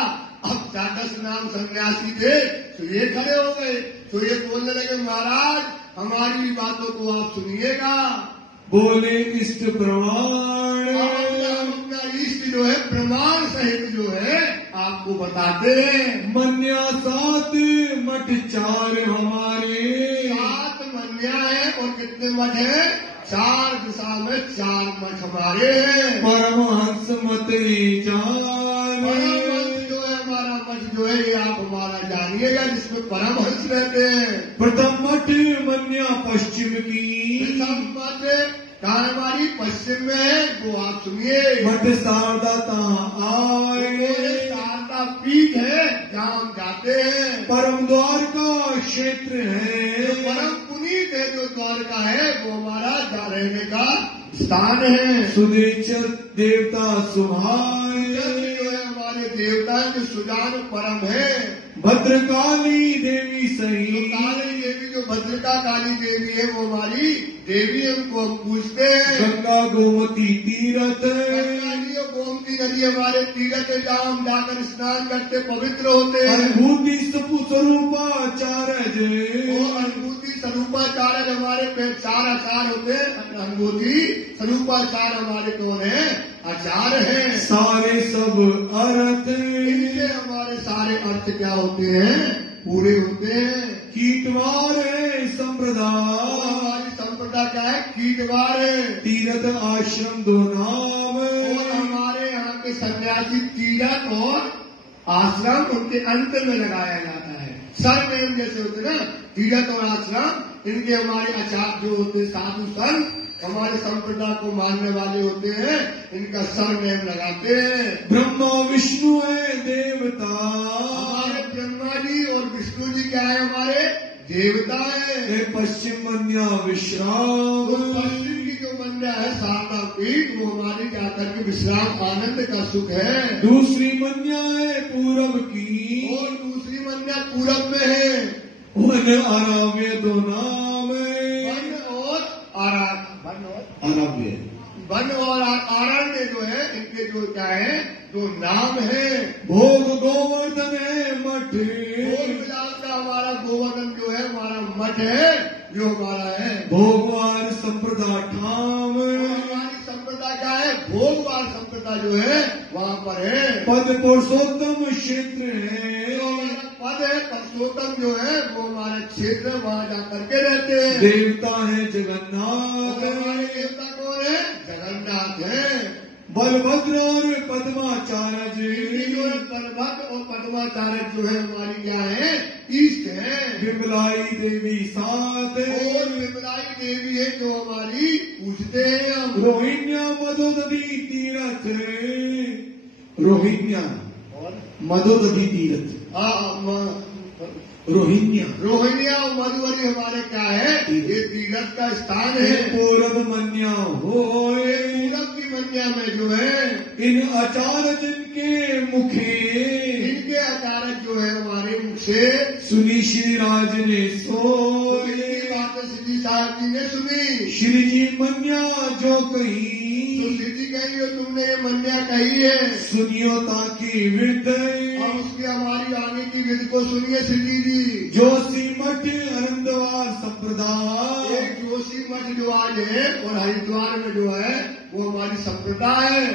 अब 10 नाम सन्यासी थे तो ये खड़े हो गए, तो ये बोलने लगे महाराज हमारी बातों को आप सुनिएगा। बोले इष्ट प्रमाण। अपना इष्ट जो है प्रमाण सहित जो है आपको बताते हैं। मन्या 7 मठ 4 हमारे। 7 मन्या है और कितने मठ है? 4 दिशा में 4 मठ हमारे हैं। परमहंस मत जान। परमहंस जो है हमारा मठ जो है ये आप हमारा जानिएगा, जिसमें परमहंस रहते हैं। प्रथम मठ मन्या पश्चिम की। प्रथम मठ कहाँ हमारी पश्चिम में है, वो आप सुनिए। मठ शारदा आए। शारदा पीठ है जहाँ हम जाते हैं। परम द्वार का क्षेत्र है। परम पुनीत है जो द्वारका है, वो हमारा जा रहने का स्थान है। सुदेचर देवता सुभान। जो है हमारे देवता जो सुजान परम है। भद्रकाली देवी सही। काली देवी जो भद्रका काली देवी है वो हमारी देवी है, उनको हम पूछते हैं। गंगा गोमती तीरथ। गंगा जी और गोमती नदी हमारे तीरथ है, जहाँ हम जाकर स्नान करते पवित्र होते हैं। अनुभूति स्वरूपाचार्य। और अनुभूति स्वरूपाचार्य हमारे पे 4 आचार होते हैं। अनुभूति स्वरूपाचार्य हमारे कौन है? आचार्य है। सारे सब अर्थ। इनसे हमारे सारे अर्थ क्या होते हैं? पूरे होते हैं। कीटवार है संप्रदाय। हमारी संप्रदा क्या है? कीटवार है। तीरथ आश्रम 2 नाम। और हमारे यहाँ के सन्यासी तीरथ और आश्रम उनके अंत में लगाया जाता है। सरनेम जैसे होते ना, तीरथ और आश्रम, इनके हमारे आचार्य जो होते साधु संत हमारे संप्रदाय को मानने वाले होते हैं, इनका सरनेम लगाते हैं। ब्रह्मा विष्णु है देवता। हमारे ब्रह्मा जी और विष्णु जी क्या है? हमारे देवता है। पश्चिम मन्या विश्राम। तो पश्चिम की जो मन्या है शारदा पीठ, वो हमारी जाकर के विश्राम आनंद का सुख है। दूसरी मन्या है पूरब की। और दूसरी मन्या पूरब में है। वन आराव्य 2 नाम। वन और आराव्य। वन और आरण्य जो है इनके जो क्या है? 2 नाम है। भोग गोवर्धन है मठ। भोग विलास का हमारा गोवर्धन जो है हमारा मठ है, जो हमारा है। भोगवार संप्रदा ठाम। हमारी संप्रदा क्या है? भोगवार संप्रदा जो है वहाँ पर है। पद पुरुषोत्तम क्षेत्र है। हमारा पद है पुरुषोत्तम जो है वो हमारा क्षेत्र है, वहाँ जाकर के रहते हैं। देवता है जगन्नाथ। हमारे देवता कौन है? जगन्नाथ है। बलभद्र और पद्माचार्य जो है बलभद्र और पद्माचार्य जो है हमारी क्या है? ईष्ट है। विमलाई देवी 7। और विमलाई देवी है जो हमारी पूजते हैं हम। रोहिण्या मधुदधी तीरथ। रोहिण्या और मधुदधी तीरथ। रोहिण्या और मधुबनी हमारे क्या है? ये तीरथ का स्थान है। पूरब मन्या हो। पूरब की मन्या में जो है इन आचार्य जिनके मुखे। इनके आचार्य जो है हमारे मुख से सुनी श्री राज ने इनकी बातें श्री साहब जी ने सुनी। श्री जी मन्या जो कही। तो श्री जी कही हो तुमने ये मन्या कही है, सुनियो ताकि विद। और उसकी हमारी आगे की विधि को सुनिए श्री जी। जोशी मठ हरिद्वार संप्रदाय। एक जोशी मठ जो आज है और हरिद्वार में जो है वो हमारी संप्रदाय है।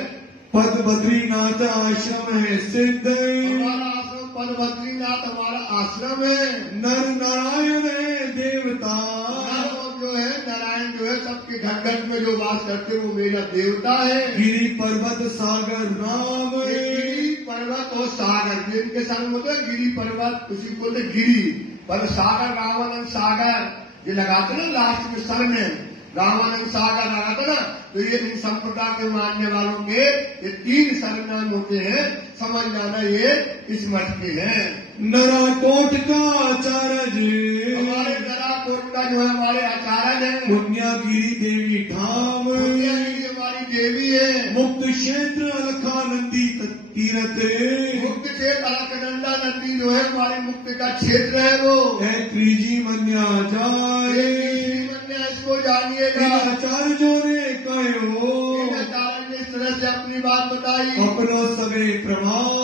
पद बद्रीनाथ आश्रम है सिद्ध। हमारा आश्रम पद बद्रीनाथ हमारा आश्रम है। नर नारायण है देवता। और जो है नारायण जो है सबके घर घर में जो वास करते वो मेरा देवता है। गिरी पर्वत सागर राम। गिरी पर्वत और सागर जिनके संग होते हैं गिरी पर्वत, उसी को बोलते गिरी पर सागर। रामानंद सागर ये लगाते ना लास्ट में सर में, रामानंद सागर लगाते ना, तो ये इन संप्रदाय के मानने वालों के ये 3 सरनाम होते हैं। समझ जाना ये इस मठ के हैं। नराकोट का आचार्य हमारे नराकोट का जो है हमारे आचार्य है। पुण्यागिरी देवी धाम पुण्यागिरी हमारी देवी है। मुक्त क्षेत्र अलखानंदी तीर्थ मुक्त क्षेत्र अलकनंदा नदी जो है हमारे मुक्त का क्षेत्र है वो है। त्रिजी मन्या जाए मन्या इसको जानिएगा। आचार्यों ने कहे हो आचार्य ने इस तरह से अपनी बात बताई। अपना सगे प्रमाण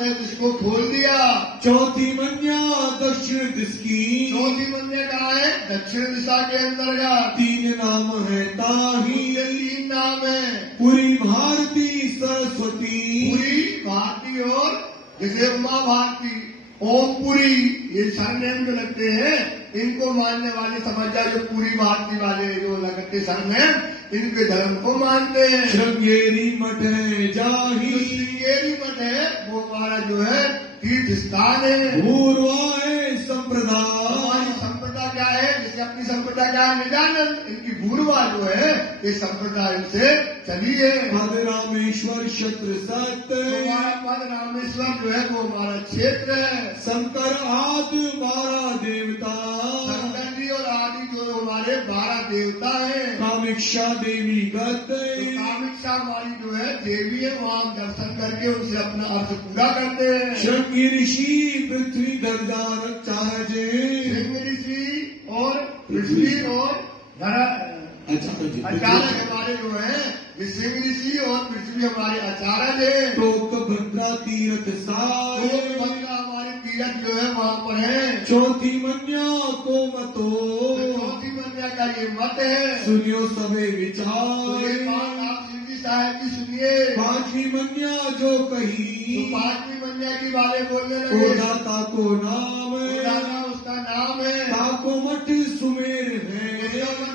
इसको खोल दिया। चौथी मन्या दक्षिण दिश की चौथी मन्या कहाँ है? दक्षिण दिशा के अंतर्गत। 3 नाम है ताही 3 नाम है। पूरी भारती सरस्वती पूरी भारती और जैसे उमा भारती ओम पुरी ये सरनेम जो लगते हैं इनको मानने वाले समझ जाए। जो पूरी भारती वाले जो लगते सरनेम इनके धर्म को मानते हैं। श्रृंगेरी मठ है जाही श्रृंगेरी मठ है वो हमारा जो है तीर्थ स्थान है। पूर्वा है संप्रदाय हमारी संप्रदाय क्या है? जैसे अपनी संप्रदाय क्या है? निजानंद। इनकी पूर्वा जो है ये संप्रदाय से चली है। पद रामेश्वर क्षेत्र सत्य हमारा पद रामेश्वर जो है वो हमारा क्षेत्र है। शंकर आदि 12 देवता शंकर जी और आदि जो हमारे 12 देवता है। कामिक्षा देवी गते कामिक्षा हमारी जो है देवी है। वहाँ हम दर्शन करके उनसे अपना अर्थ पूरा करते हैं। श्रृंगी ऋषि पृथ्वी दर्जा चाहे श्रृंग ऋषि और पृथ्वी और धरा अचारक हमारे जो है श्रृंग ऋषि और पृथ्वी हमारे आचार्य है। तो भद्रा तीर्थ सारे भद्रा हमारे तीर्थ जो है वहाँ पर है। चौथी मन्या को मतो चौथी मन्या का ये मत है। सुनियो सभी विचार आप श्री साहब की सुनिए। 5वीं मन्या जो कही तो 5वीं मन्या की वाले बोलने लगे। दाता को नाम दाता उसका नाम है। ताको मठ सुमेर है।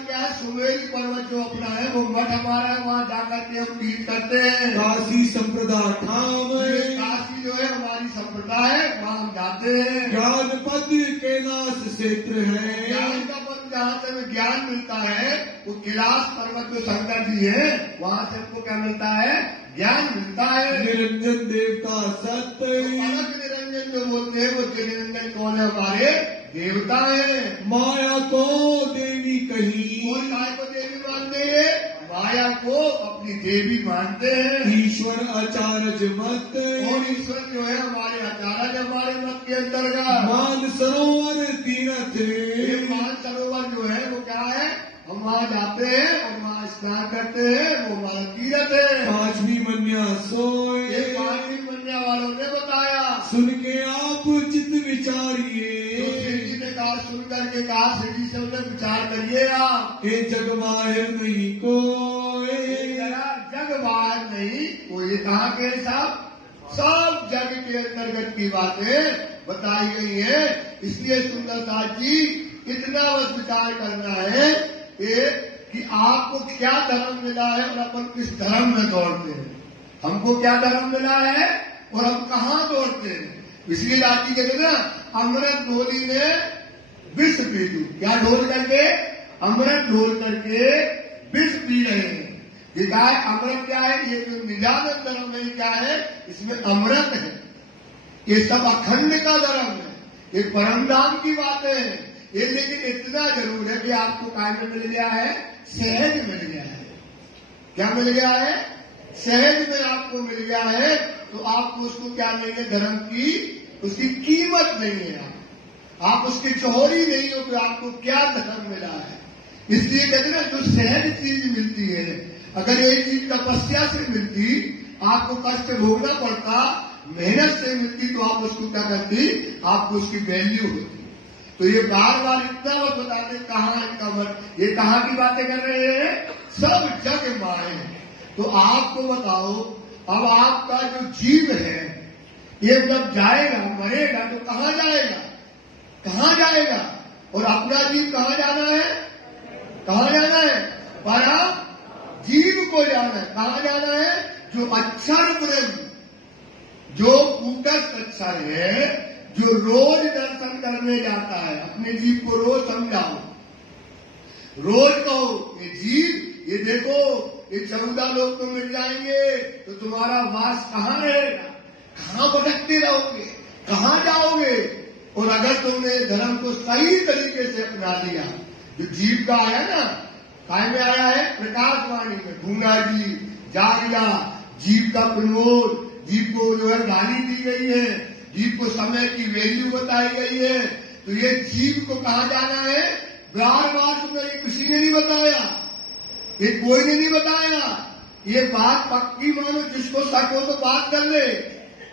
क्या सुमेरी पर्वत जो अपना है वो मठ हमारा है। वहाँ जाकर के हम तीर्थ करते हैं। काशी संप्रदाय ठाम काशी जो है हमारी संप्रदाय है वहाँ हम जाते हैं। ज्ञान पद कैलाश क्षेत्र है। ज्ञान का पद जहाँ से हमें ज्ञान मिलता है वो कैलाश पर्वत जो शंकर जी है वहाँ से हमको क्या मिलता है? ज्ञान मिलता है। निरंजन देवता सत्य अलग निरंजन जो बोलते हैं वो निरंजन कौन है? हमारे देवता है। माया को देवी कही और काय को देवी मानते हैं? माया को अपनी देवी मानते हैं। ईश्वर आचार्य मत और ईश्वर जो है हमारे आचार्य हमारे मत के अंतर्गत। मान सरोवर तीर्थ मान सरोवर जो है वो क्या है? हम वहाँ जाते हैं और वहाँ स्नान करते हैं। वो हमारा तीर्थ है। 5वीं मन्या सोए 5वीं मन्या वालों ने बताया। सुन के आप चित विचारिए जी ने कहा सुन करके कहा श्री से उन्हें विचार करिए आप। ये जग बाहर नहीं को जग बाहर नहीं कोई कहाँ के साहब? सब जग के अंतर्गत की बातें बताई गई है। इसलिए सुंदरदास जी इतना बस विचार करना है कि आपको क्या धर्म मिला है और अपन किस धर्म में दौड़ते हैं। हमको क्या धर्म मिला है और हम कहाँ दौड़ते हैं। इसलिए रात कहते ना अमृत ढोली ने विष पी ली। क्या ढोल करके? अमृत ढोल करके विष पी रहे हैं। ये क्या है? अमृत क्या है? ये जो निजानंद धर्म है क्या है? इसमें अमृत है। ये सब अखंड का धर्म है। ये परम धाम की बातें हैं। ये लेकिन इतना जरूर है कि आपको काय में मिल गया है? सहज मिल गया है। क्या मिल गया है? सहज में आपको मिल गया है। तो आपको उसको क्या नहीं है? धर्म की उसकी कीमत नहीं है। आप उसके चोरी नहीं हो कि आपको क्या धर्म मिला है। इसलिए कहते ना जो सहज चीज मिलती है, अगर ये चीज तपस्या से मिलती, आपको कष्ट भोगना पड़ता, मेहनत से मिलती तो आप उसको क्या करती? आपको उसकी वैल्यू होती। तो ये बार बार इतना मत बताते कहाँ इनका मत, ये कहाँ की बातें कर रहे हैं? सब जग माए। तो आपको बताओ अब आपका जो जीव है ये जब जाएगा मरेगा तो कहाँ जाएगा? कहाँ जाएगा? और अपना जीव कहाँ जाना है? कहाँ जाना है? परम जीव को जाना है। कहाँ जाना है? जो अक्षर ब्रह्म, जो कूटस्थ अक्षर है, जो रोज दर्शन करने जाता है। अपने जीव को रोज समझाओ, रोज कहो ये जीव ये देखो ये 14 लोग तो मिल जाएंगे तो तुम्हारा वास कहाँ रहेगा? कहाँ भटकते रहोगे? कहाँ जाओगे? और अगर तुमने धर्म को सही तरीके से अपना लिया, जो जीव का आया ना, काय में आया है? प्रकाशवाणी में। ढूंढा जी, जाग जा, जीव का प्रमोद, जीव को जो है गाली दी गई है, जीव को समय की वैल्यू बताई गई है। तो ये जीव को कहाँ जाना है? बार बार सुना, ये किसी ने नहीं बताया, ये कोई ने नहीं बताया। ये बात पक्की मानो, जिसको शक हो तो बात कर ले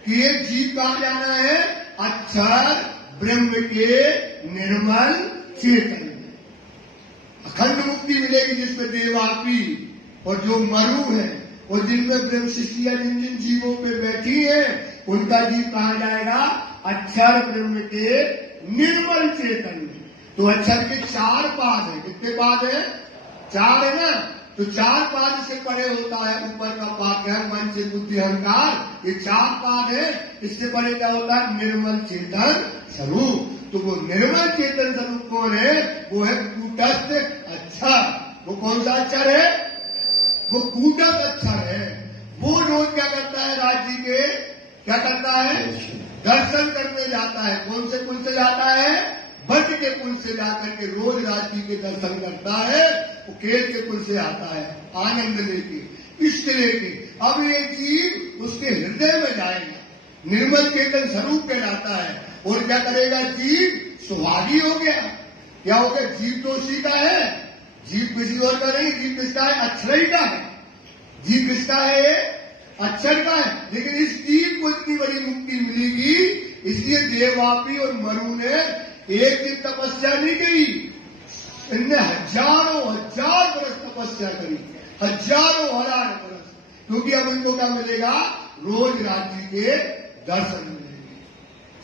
कि ये जीव कहाँ जाना है? अक्षर ब्रह्म के निर्मल चेतन में अखंड मुक्ति मिलेगी, जिसमें देवापी और जो मरु है और जिनमें ब्रह्म शिष्टियां जिन जिन जीवों पे बैठी है, उनका जीव कहाँ जाएगा? अक्षर ब्रह्म के निर्मल चेतन में। तो अक्षर के 4 पाद है। कितने पाद है? 4 है ना। तो 4 पाद से परे होता है ऊपर का पाद है मन से बुद्धि अहंकार, ये 4 पाद है। इससे परे क्या होता है? निर्मल चेतन स्वरूप। तो वो निर्मल चेतन स्वरूप कौन है? वो है कूटस्थ अक्षर। वो कौन सा अक्षर है? वो कूटस्थ अक्षर है। वो रोज क्या करता है? राज्य के क्या करता है? दर्शन करने जाता है। कौन से कुल से जाता है? बच के कुल से जाकर के रोज राशि के दर्शन करता है। वो केल के कुल से आता है आनंद लेके, इष्ट लेके। अब ये जीव उसके हृदय में जाएगा, निर्मल चेतन स्वरूप कहलाता है। और क्या करेगा? जीव सुहागी हो गया। क्या हो गया? जीव तो उसी का है, जीव किसी और का नहीं। जीव किसका है? अक्षर ही का है। जीव किसका है? अक्षर का है। लेकिन इस जीव को इतनी बड़ी मुक्ति मिलेगी, इसलिए देवापी और मरु ने एक दिन तपस्या नहीं की, इनने हजारों हजार बरस तपस्या करी, हजारों हजार बरस। क्योंकि अब इनको क्या मिलेगा? रोज राज्य के दर्शन मिलेंगे।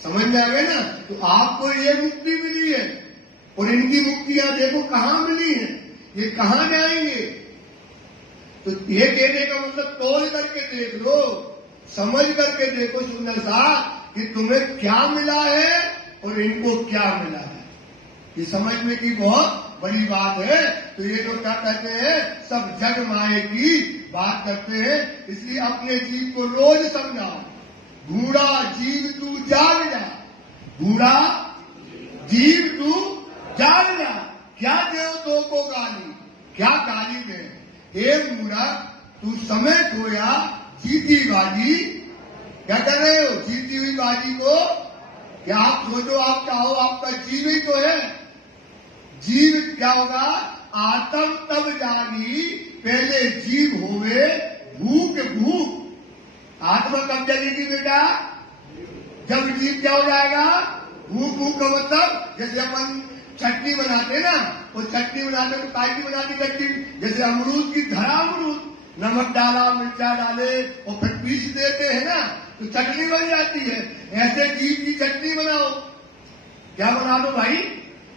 समझ में आ गए ना? तो आपको ये मुक्ति मिली है और इनकी मुक्तियां देखो कहाँ मिली है, ये कहाँ जाएंगे। तो ये कहने का मतलब तोल करके देख लो, समझ करके देखो सुंदर सा कि तुम्हें क्या मिला है और इनको क्या मिला है। ये समझने की बहुत बड़ी बात है। तो ये जो क्या कहते हैं, सब जग माये की बात करते हैं। इसलिए अपने जीव को रोज समझाओ। बूढ़ा जीव तू जाग जा, बूढ़ा जीव तू जाग जा। क्या देव तो को गाली, क्या गाली दे? हे मूर्ख, तू समय खोया जीती बाजी। क्या कर रहे हो? जीती हुई बाजी को क्या आप सोचो आप चाहो, आपका जीव ही तो है। जीव क्या होगा? आत्म तब जागी पहले जीव होवे भूख भूख। आत्मा कब जगेगी बेटा? जब जीव क्या हो जाएगा? भूख भूख का मतलब जैसे अपन चटनी बनाते ना, वो चटनी बनाते तो काय की बनाती चटनी? जैसे अमरूद की धरा अमरूद, नमक डाला मिर्चा डाले और फिर पीस देते हैं ना, तो चटनी बन जाती है। ऐसे जीव की चटनी बनाओ। क्या बना दो भाई?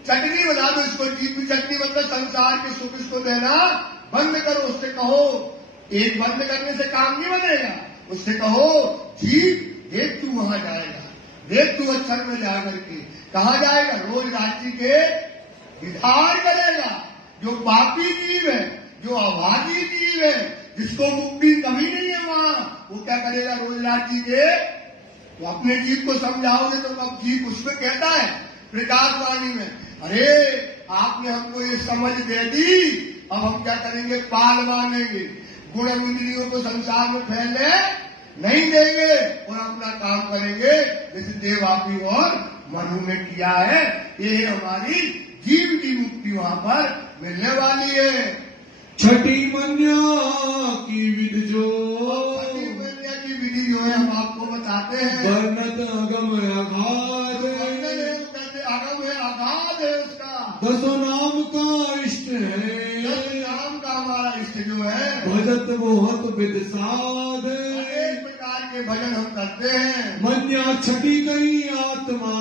चटनी बना दो इसको। जीव की चटनी मतलब संसार के सुख इसको देना बंद करो। उससे कहो, एक बंद करने से काम नहीं बनेगा। उससे कहो जीव देख तू वहां जाएगा, देख तू अक्षर में जाकर के कहा जाएगा? रोज राज्य के विधान करेगा। जो पापी जीव है, जो अभागी जीव है, जिसको मुक्ति कभी नहीं है वहां, वो क्या करेगा? रोज राज्य के। तो अपने जीव को समझाओगे तो कब जीव उसमें कहता है प्रकाशवाणी में, अरे आपने हमको ये समझ दे दी, अब हम क्या करेंगे? पाल बांधेंगे, गुण इंद्रियों को संसार में फैलने नहीं देंगे और अपना काम करेंगे जैसे देवापी और मनु ने किया है। ये हमारी जीव की मुक्ति वहां पर मिलने वाली है। छठी मन्या की विधि जो, छठी मन्या की विधि जो है हम आपको बताते हैं। वर्णत अगम अगाध, अगम है अगाध है उसका। 10 नाम का इष्ट है, 10 नाम का हमारा इष्ट जो है। भजत बहुत विदसाध, अनेक प्रकार के भजन हम करते हैं। मन्या छठी गई आत्मा,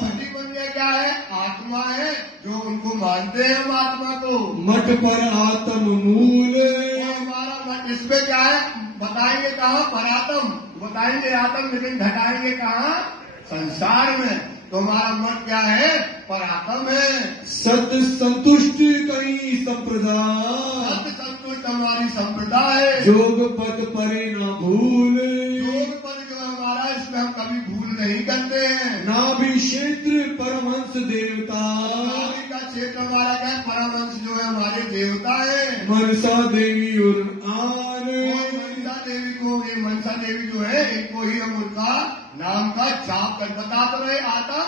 छठी मन्या क्या है? आत्मा है, जो उनको मानते हैं हम आत्मा को। मठ पर आत्म मूल, और हमारा मठ इसमें क्या है? बताएंगे कहाँ? परात्म बताएंगे आत्म, लेकिन घटाएंगे कहाँ? संसार में। तो हमारा मत क्या है? परात्म है। सत्य संतुष्ट कई संप्रदाय, सत्य संतुष्ट हमारी संप्रदाय है। योग पद परे न भूल, योग पद जो हमारा, इसमें हम कभी भूल नहीं करते हैं। नाभि क्षेत्र परमहंस देवता, नाभि का क्षेत्र हमारा क्या है? परमहंस जो है हमारे देवता है। मनसा देवी और आन, मनसा देवी को, ये मनसा देवी जो है इनको ही हम उनका नाम का जाप कर बता तो रहे। आत्म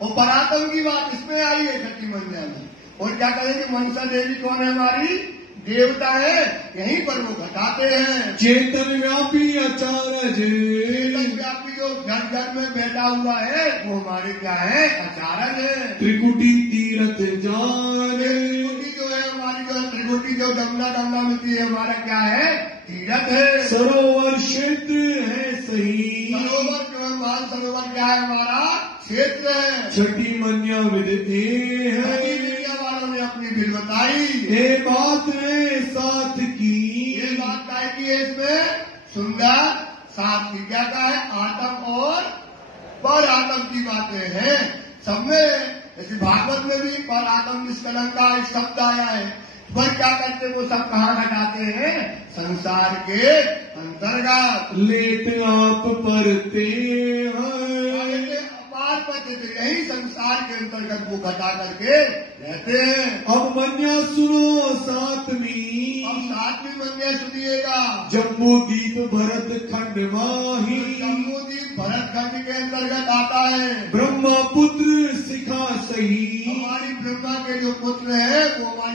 और परात्म की बात इसमें आई है छठी मंदिर में। और क्या करेंगे? मनसा देवी कौन है? हमारी देवता है, यहीं पर वो घटाते हैं। चेतन व्यापी आचार्य, चेतन व्यापी जो घर घर में बैठा हुआ है वो हमारे क्या है? आचार्य है। त्रिकुटी तीरथ जान, त्रिकुटी जो है हमारी, जो त्रिकुटी जो गंगा मिलती है हमारा क्या है? तीरथ है। सरोवर क्षेत्र है सही, सरोवर जो है मान सरोवर क्या है? हमारा क्षेत्र है। छठी मन्या विदते है, मीडिया वालों ने अपनी बिल बताई। ये बात है साथ की, ये बात क्या की है इसमें? सुंदर साथ की क्या का है? आत्म और पर आत्म की बातें हैं सब में। जैसे भागवत में भी पर आत्म निष्कलंका इस शब्द आया है। पर क्या करते वो सब कहाँ घटाते हैं? संसार के अंतर्गत। लेट आप परते हैं, अपार पते थे, यही संसार के अंतर्गत वो घटा करके रहते हैं। अब मन्या सुनो सातवीं, अब सातवीं मन्या सुनिएगा। जम्बू दीप भरत खंड माही, जम्बूद्वीप भरत खंड के अंतर्गत आता है। ब्रह्मा पुत्र शिखा सही, हमारी ब्रह्मा के जो पुत्र है वो हमारी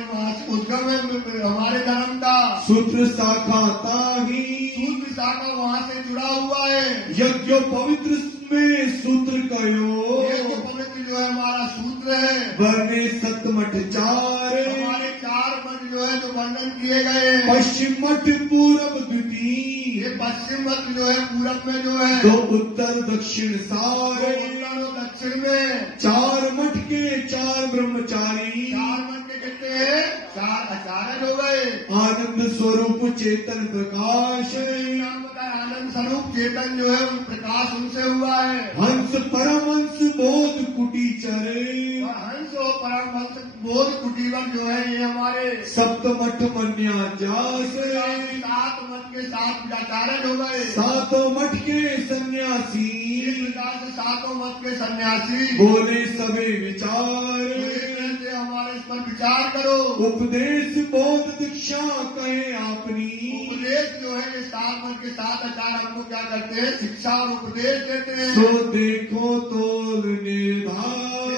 उद्गम है हमारे धर्म का। सूत्र शाखा ताही, सूत्र शाखा वहाँ से जुड़ा हुआ है। यज्ञ पवित्र में सूत्र कयो, ये जो पवित्र जो है हमारा सूत्र है। वर्णे सतमठ चार, हमारे 4 मठ जो है जो वर्णन किए गए हैं। पश्चिम मठ पूरब द्वितीय, ये पश्चिम मठ जो है पूरब में जो है, दो उत्तर दक्षिण सारे, उत्तर और दक्षिण में 4 मठ के 4 ब्रह्मचारी, 4 मठ के कितने हैं? 4 आचार्य हो गए। आनंद स्वरूप चेतन प्रकाश, नाम बताया आनंद स्वरूप चेतन जो है प्रकाश उनसे हुआ है। हंस परमहंस बोध कुटी चरे, और हंस और परमहंस बोध कुटीवर जो है ये हमारे सप्तमठ मन्या जास, 7 मठ के 7 आचार्य हो गए। 7 मठ के सन्यासी, इस प्रकार से 7 मठ के सन्यासी बोले सबे विचार, से हमारे इस पर विचार करो। उपदेश बोध दीक्षा कहे आपनी, उपदेश जो है ये 7 मठ के 7 आचार्य हमको क्या करते हैं? शिक्षा और उपदेश देते हैं। सो देखो तोल निर्धार,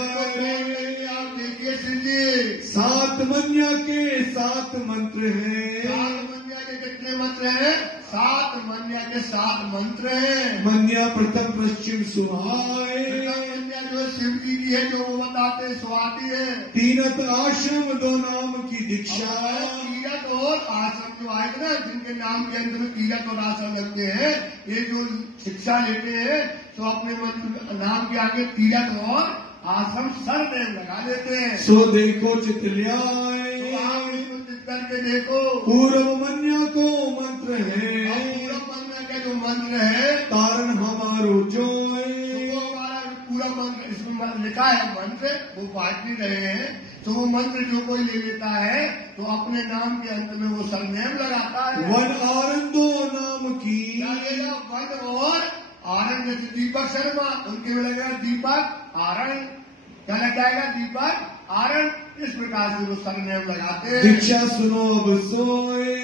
आप देखिए सुनिए। 7 मन्या के 7 मंत्र हैं, 7 मन्या के कितने मंत्र हैं? 7 मन्या के 7 मंत्र हैं। मन्या प्रथम पश्चिम सुहाए, मन्या जो शिव जी की है जो वो बताते हैं स्वाति है। तीरथ आश्रम 2 नाम की दीक्षा, तीरथ और आश्रम जो आए ना जिनके नाम के अंदर तीरथ और आश्रम लगते हैं, ये जो शिक्षा लेते हैं तो अपने नाम के आगे तीरथ और आश्रम सरनेम लगा देते हैं। सो देखो चितल्याए, तो आप इसको चित करके देखो। पूर्व मन्या को मंत्र है, पूर्व मन्या का जो मंत्र है कारण हमारो जो वो हमारा पूरा मंत्र इसमें लिखा है। मंत्र वो बांट नहीं रहे हैं तो वो मंत्र जो कोई ले लेता है तो अपने नाम के अंत में वो सरनेम लगाता है। वन आनंदो नाम की, क्या लेगा? वन और आनंद। जैसे दीपक शर्मा उनके में लगेगा दीपक आरण। क्या लग जाएगा? दीपक आरण। इस प्रकार से वो सरनेम लगाते हैं। दीक्षा सुनो अब सोए,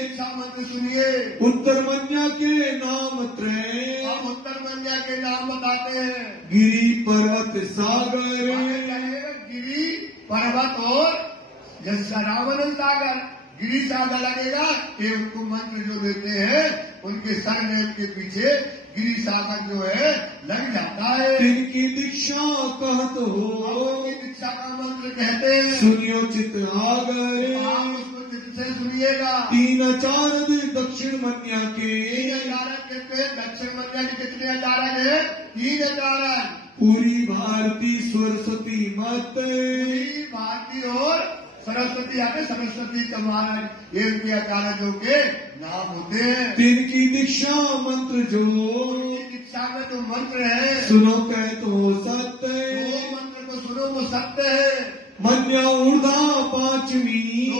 दीक्षा मंत्र सुनिए। उत्तर मन्या के नाम त्रय, हम उत्तर मन्या के नाम बताते हैं। गिरी पर्वत सागर, गिरी पर्वत और जैसा रामानंद सागर। गिरी सागर लगेगा ये उनको मंत्र जो देते हैं उनके सरनेम के पीछे गिरी सागर जो है लग जाता है। तिनकी दीक्षा कहत हो, दीक्षा का मंत्र कहते हैं। सुनियो चित आगर, आप उसको चित्त से सुनिएगा। 3 आचार्य दक्षिण मन्या के, 3 आचार्य कहते हैं। दक्षिण मन्या के कितने आचार्य हैं? 3 आचार्य। पूरी भारती सरस्वती मत, पूरी भारती और सरस्वती आते। सरस्वती महाराज ये उनके आचार्यों के नाम होते हैं। तिनकी दीक्षा मंत्र जो, दीक्षा में जो मंत्र है सुनो कह तो सत्य, वो मंत्र को सुनो वो सत्य है। मन्या ऊर्धा 5वीं,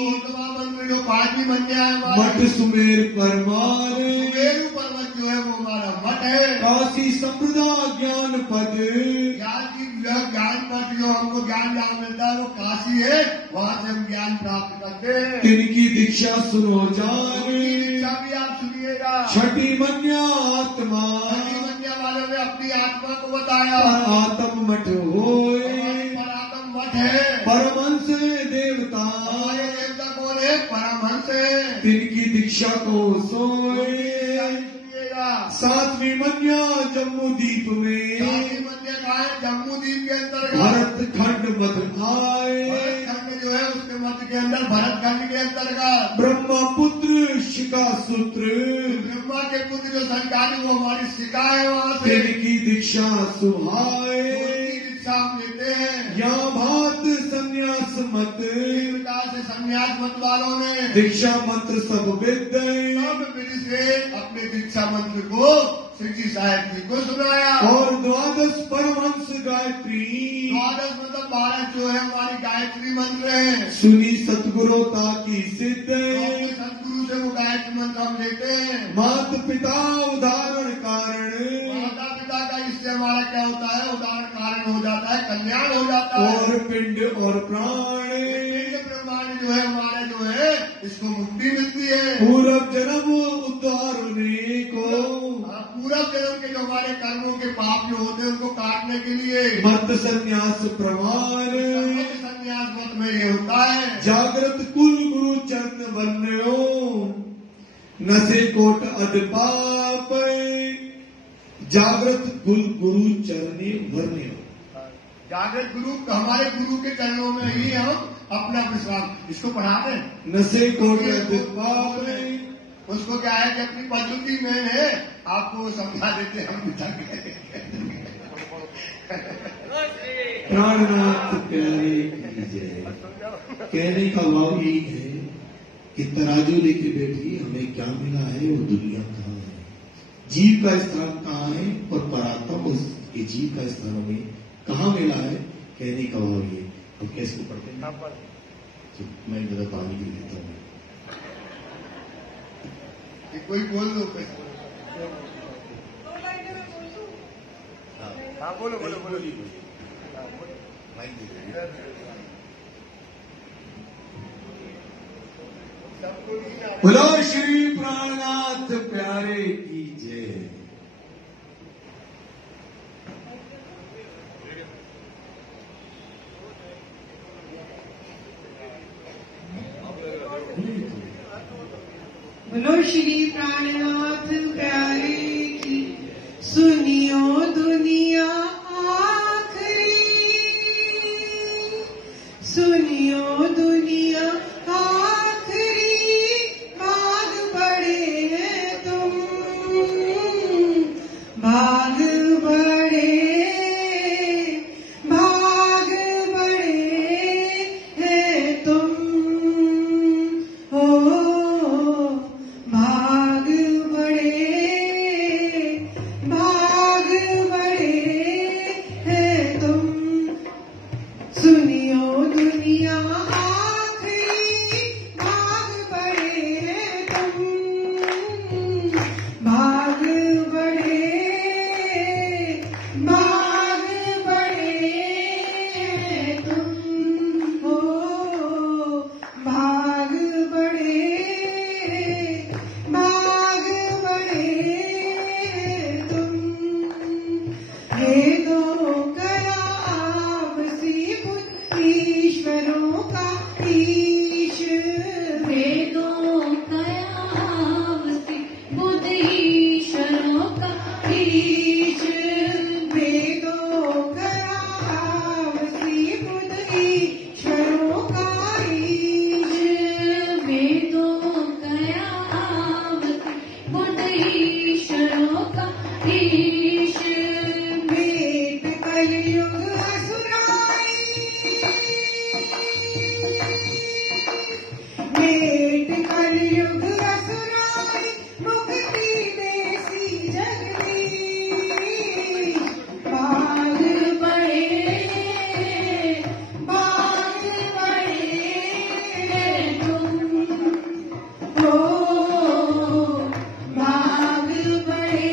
मंत्र जो 5वीं मन्या है मठ सुमेर परमार, सुमेरु पर्वत जो है वो हमारा मठ है। काशी संप्रदा ज्ञान पद, ज्ञान पद जो हमको ज्ञान जहाँ मिलता है वो काशी है, वहाँ से हम ज्ञान प्राप्त करते हैं। तिनकी दीक्षा सुनो जाने, दीक्षा भी आप सुनिएगा। छठी मन्या आत्मा, मन्या वालों ने अपनी आत्मा को बताया आत्म मठ होए, परात्म मठ है। परमहंस देवता, हमारे देवता कौन है? परमहंस है। तिनकी दीक्षा को सोए। सुनिएगा। सातवीं मन्या जम्मू द्वीप में, सातवीं मन्या कहाँ है? जम्मू द्वीप के अंतर्गत भरत खंड मत आए, भरत खंड जो है उसके मत के अंदर भरत खंड के अंतर्गत ब्रह्मा पुत्र शिका सूत्र, ब्रह्मा के पुत्र जो सरकारी वो हमारी शिका है, वहाँ से तिनकी दीक्षा सुहाए। दीक्षा हम लेते हैं। या भात संन्यास मत, से संन्यास मत वालों ने दीक्षा मंत्र सब विद्य, सब विधि से अपने दीक्षा मंत्र को श्री जी साहेब जी को सुनाया। और द्वादश परमहंस गायत्री, द्वादश मतलब 12 जो है हमारी गायत्री मंत्र है। सुनी सतगुरुता की सिद्ध, सतगुरु से वो गायत्री मंत्र हम लेते हैं। मात पिता उदाहरण कारण, माता पिता का इससे हमारा क्या होता है? उदाहरण कारण हो जाता है, कल्याण हो जाता है। और पिंड और प्राण, ब्रह्मांड जो है हमारा जो है इसको मुक्ति मिलती है। पूर्व जन्म उद्धार होने को, पूरा जन्म के जो हमारे कर्मों के पाप जो होते हैं उनको काटने के लिए मत संन्यास प्रमाण, संन्यास मत में ये होता है। जागृत कुल गुरु चरण बन्यो, नशे कोट अद पाप, जागृत कुल गुरु चरणे वर्ण्यो। जागृत गुरु हमारे गुरु के चरणों में ही हम अपना विश्वास, इसको पढ़ा दें। नशे कोट अद पाप, उसको क्या है कि अपनी पद्धति में है, आपको समझा देते हम पिता प्राणनाथ प्यारे की जय। कहने का भाव यही है कि तराजू लेके बैठी हमें क्या मिला है और दुनिया कहाँ है, जीव का स्थान कहाँ है और परात्मा उसके जीव का स्थान में कहाँ मिला है। कहने का भाव ये हम कैसे पढ़ते हैं? तो मैं जरा पानी भी लेता हूँ। कोई बोल दो हाँ बोलो बोलो बोलो। बोलो श्री प्राणनाथ प्यारे की जय। बोलो श्री प्राणनाथ प्यारे की। सुनियो दुनिया आखरी, सुनियो दुनिया आखरी, भाग बड़े हैं तुम, भाग बड़े, भाग बड़े हैं तुम, हो भाग बड़े, भाग बड़े हैं तुम। सुनियो दुनिया आखरी, भाग बड़े हैं तुम, भाग बड़े, भाग बड़े हैं तुम, हो भाग बड़े, भाग बड़े तुम। भेदों करा आपसी बुद्ध ईश्वरों का ईश, वेदों कया आपसी बुद्ध ईश्वरों का ईश, वेदों करा आपसी बुद्ध ईश्वरों का ईश, वेदों कया आपसी बुद्ध ईश्वरों का ईश, वेद कलयुग असुराई, वेद कलयुग असुराई, मुक्ति देसी जगती, भाग बड़े, भाग बड़े तुम, हो भाग बड़े,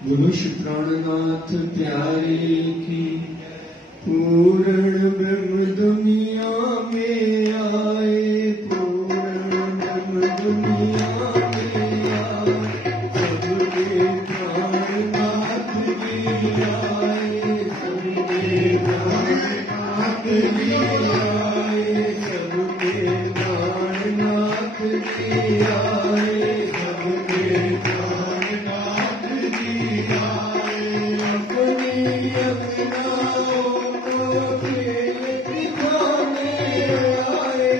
बोलो श्री प्राणनाथ प्यारे की। पूर्ण ब्रह्म दुनिया में आए, पूर्ण ब्रह्म दुनिया में आए, सबके प्राणनाथ जी आए, सबके प्राणनाथ जी आए, सबके प्राणनाथ जी आए, सबके प्राणनाथ जी आए। अपनी अपनाओं को खेल दिखाने आए,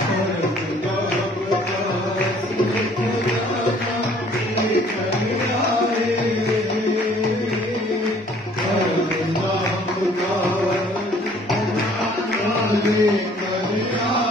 परम नाम दास खजाना लेकर आए, परम नाम दास खजाना लेकर आए।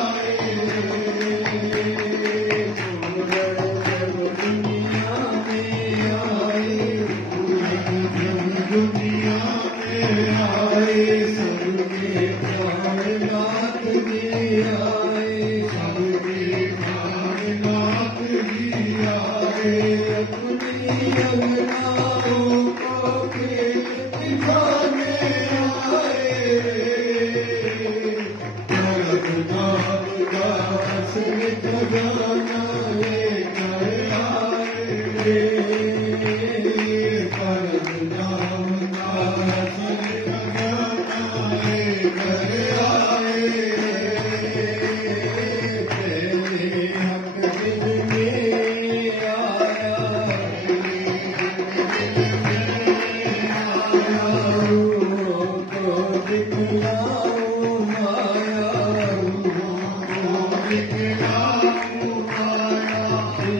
दुनिया में आए, सबके प्राणनाथ जी आए, सबके प्राणनाथ जी आए। अपनी अवनाओं को खेल दिखाने आए, परम नाम दास खजाना लेकर आए, परम नाम दास खजाना लेकर आए। तेरे हक दिल में आया, को दिखलाओ माया, दिखलाओ माया।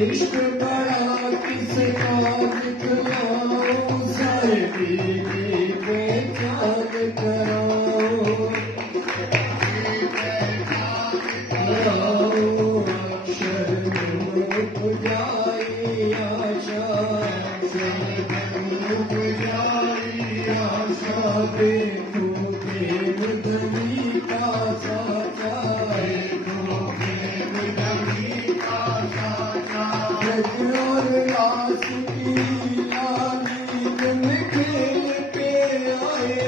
इश्क बड़ा किसका दिखलाओ, सारे पीने पहचान कराओ, अक्षर रूप जाई आशा, रूप जाई आशा। देखो देव धनी का साचा, देखो देव धनी का साचा। और लाश की नींद में खेल के आए,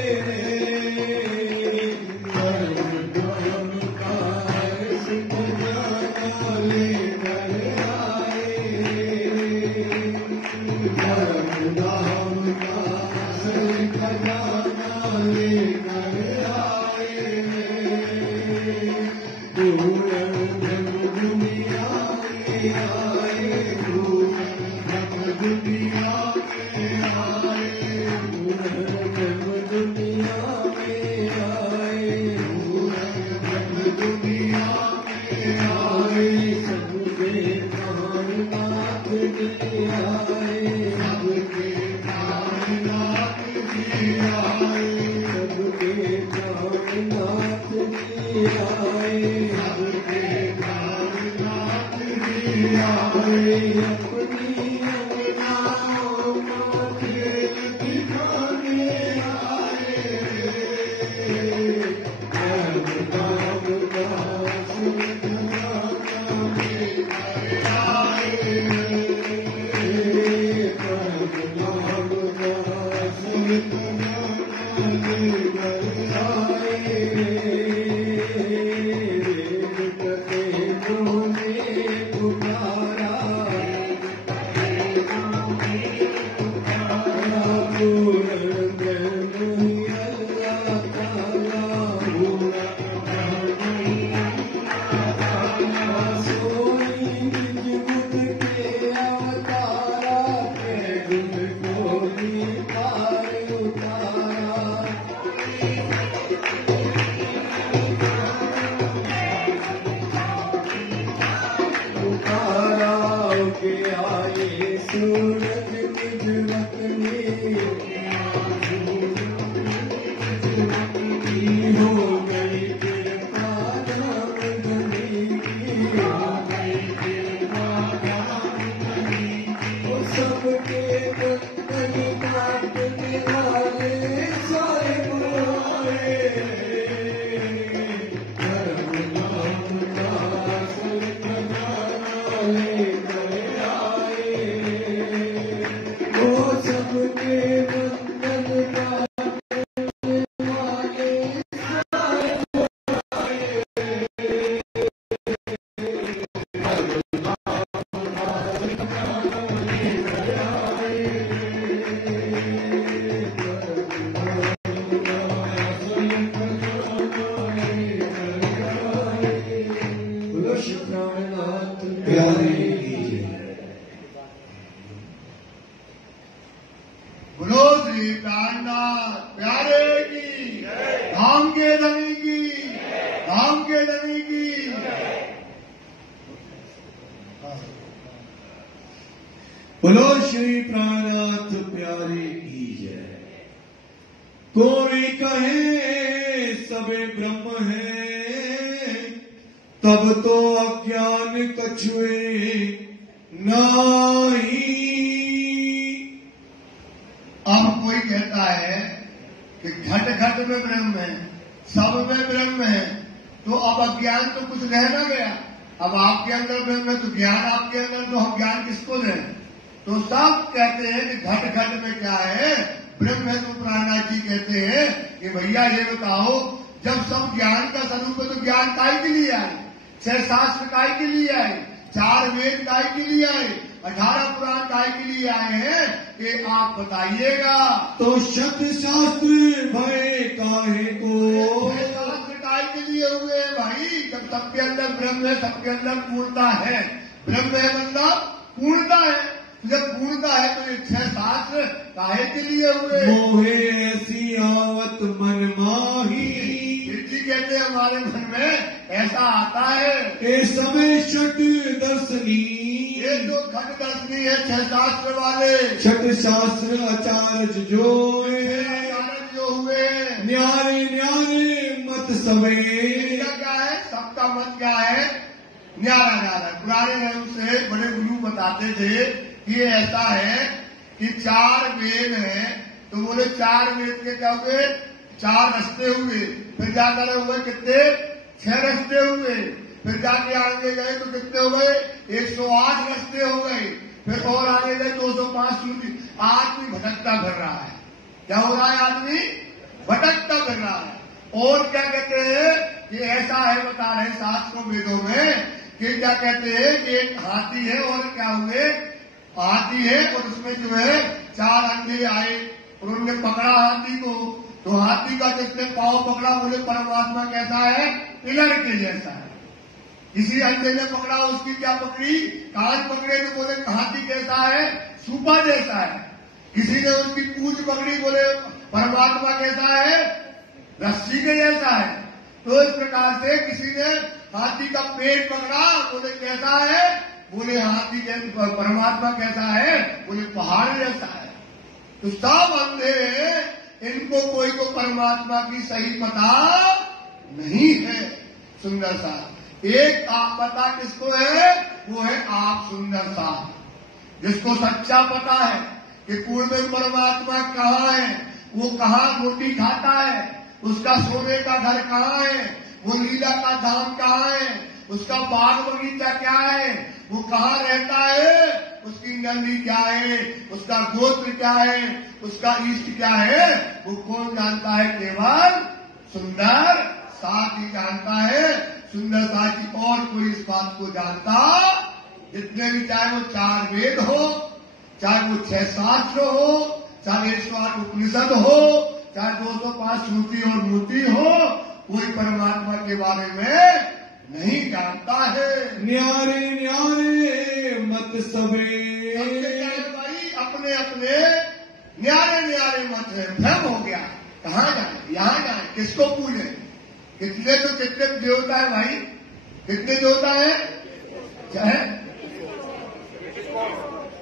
परम नाम दास खजाना लेकर आए, परम नाम दास खजाना लेकर आए। पूर्ण ब्रह्म दुनिया में आए, पूर्ण ब्रह्म दुनिया में आए, पूर्ण ब्रह्म दुनिया में आए, पूर्ण ब्रह्म दुनिया में आए। सबके प्राणनाथ जी आए, सबके प्राणनाथ जी आए, सबके प्राणनाथ जी आए, सबके प्राणनाथ जी आए। अपनी अवनाओं को खेल दिखाने आए, परम नाम दास खजाना लेकर आए, परम नाम दास खजाना लेकर आए। वेद कतेलों ने पुकारा, पूर्ण ब्रह्म ही अल्लाह ताला, पूर्ण ब्रह्म ही अल्लाह ताला। सोई निज गुण के अवतारा, के गुण को नितार उतारा। श्री प्राणनाथ प्यारे की, धाम के धनी की, धाम के धनी की। बोलो श्री प्राणनाथ प्यारे की जय। कोई कहे सबे ब्रह्म है, तब तो अज्ञान कछुए नाही। अब कोई कहता है कि घट घट में ब्रह्म है, सब में ब्रह्म है, तो अब अज्ञान तो कुछ रह ना गया। अब आपके अंदर ब्रह्म है तो ज्ञान आपके अंदर, तो हम ज्ञान किसको दें? तो सब कहते हैं कि घट घट में क्या है, ब्रह्म है। तो प्राणनाथ जी कहते हैं कि भैया ये बताओ, जब सब ज्ञान का स्वरूप है तो ज्ञान काय के लिए आए, 6 शास्त्र काय के लिए आए, 4 वेद काय के लिए आए, 18 पुराण काय के लिए आए हैं, कि आप बताइएगा। तो शत शास्त्र भय काहे को, शास्त्र काय के लिए हुए हैं भाई? जब सबके अंदर ब्रह्म है, सबके अंदर पूर्णता है, ब्रह्म है मतलब पूर्णता है। जब पूर्णता है तो ये 6 शास्त्र काहे के लिए हुए? मोहे ऐसी आवत मन माही, जी कहते हैं हमारे मन में ऐसा आता है। ए समय षट दर्शनी, ये जो घट दर्शनी है 6 शास्त्र वाले, छठ शास्त्र आचार्य जो जो हुए न्यारे न्यारे मत सवे। क्या है? सबका मत क्या है? न्यारा न्यारा। पुराने नियम से बड़े गुरु बताते थे कि ये ऐसा है कि 4 वेद हैं, तो बोले 4 वेद के क्या हुए? 4 रस्ते हुए। फिर जाकर हुए कितने? 6 रस्ते हुए। फिर जाके आगे गए तो कितने हो गए? 108 रस्ते हो गए। फिर और आगे गए 205 सूची। आदमी भटकता फिर रहा है। क्या हो रहा है? आदमी भटकता फिर रहा है। और क्या कहते हैं कि ऐसा है, बता रहे शास्त्रों वेदों में कि क्या कहते हैं कि एक हाथी है और क्या हुए? हाथी है और उसमें जो है 4 अंधे आए और उन्होंने पकड़ा हाथी को। तो हाथी का जिसने पांव पकड़ा, बोले परमात्मा कैसा है? पिलर के जैसा है। किसी अंधे ने पकड़ा, उसकी क्या पकड़ी? कान पकड़े तो बोले हाथी कैसा है? सूपा जैसा है। किसी ने उसकी पूंछ पकड़ी, बोले परमात्मा कैसा है? रस्सी के जैसा है। तो इस प्रकार से किसी ने हाथी का पेट पकड़ा, बोले कैसा है? बोले हाथी के परमात्मा कैसा है? बोले पहाड़ जैसा है। तो सब अंधे, इनको कोई को परमात्मा की सही पता नहीं है। सुंदर सा एक आप पता किसको है? वो है आप सुंदर सा, जिसको सच्चा पता है कि पूर्ण में परमात्मा कहाँ है, वो कहाँ रोटी खाता है, उसका सोने का घर कहाँ है, वो लीला का धाम कहाँ है, उसका बाग बगीचा क्या है, वो कहाँ रहता है, उसकी नंदी क्या है, उसका गोत्र क्या है, उसका इष्ट क्या है, वो कौन जानता है? केवल सुंदर साथ ही जानता है। सुंदर साथ ही और कोई इस बात को जानता, जितने भी, चाहे वो 4 वेद हो, चाहे वो 6 शास्त्र हो, चाहे 108 उपनिषद हो, चाहे 205 श्रुति और मूर्ति हो, कोई परमात्मा के बारे में नहीं जानता है। न्यारे न्यारे मत सवे, भाई अपने अपने न्यारे न्यारे मत है। भ्रम हो गया, कहाँ जाए, यहाँ जाए, किसको पूजे? कितने तो कितने देवता है भाई? कितने देवता है? चाहे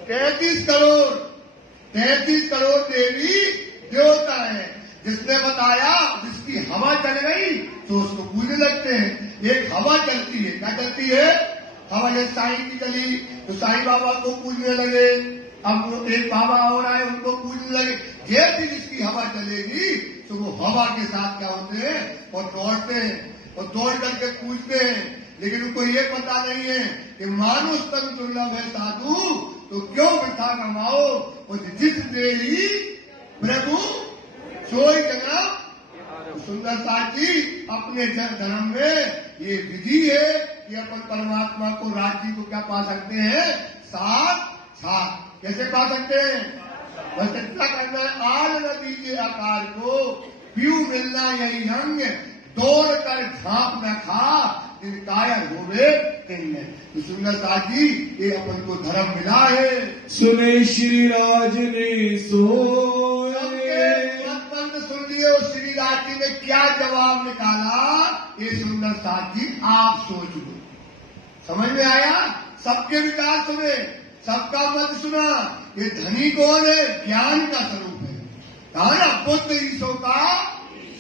33 करोड़, 33 करोड़ देवी देवता है। जिसने बताया, जिसकी हवा चल गई तो उसको पूजने लगते हैं। एक हवा चलती है, क्या चलती है? हवा। जैसे साईं की चली तो साईं बाबा को पूजने लगे, अब एक बाबा और आए, उनको पूजने लगे। जैसे जिसकी हवा चलेगी तो वो हवा के साथ क्या होते हैं? और दौड़ते हैं और दौड़ करके पूजते हैं। लेकिन उनको ये पता नहीं है कि मानुष तन दुर्लभ है साधु, तो क्यों बिठा कमाओ, और जिस देही प्रभु सोई जगह। सुंदर साथी अपने धर्म में ये विधि है कि अपन परमात्मा को, राज्य को क्या पा सकते हैं? साथ। कैसे पा सकते हैं? बस इतना करना है, आल नदी के आकार को पीऊ मिलना यही अंग, दौड़ कर झांप न खा, इन कायर होवे कहीं। तो सुंदर साथी ये अपन को धर्म मिला है। सुने श्री राज ने सोए, क्या जवाब निकाला ये सुंदर साथ जी आप सोच लो। समझ में आया? सबके विचार सुने, सबका मत सुना। ये धनी कौन है? ज्ञान का स्वरूप है। कहा ना पुत्र ईशो का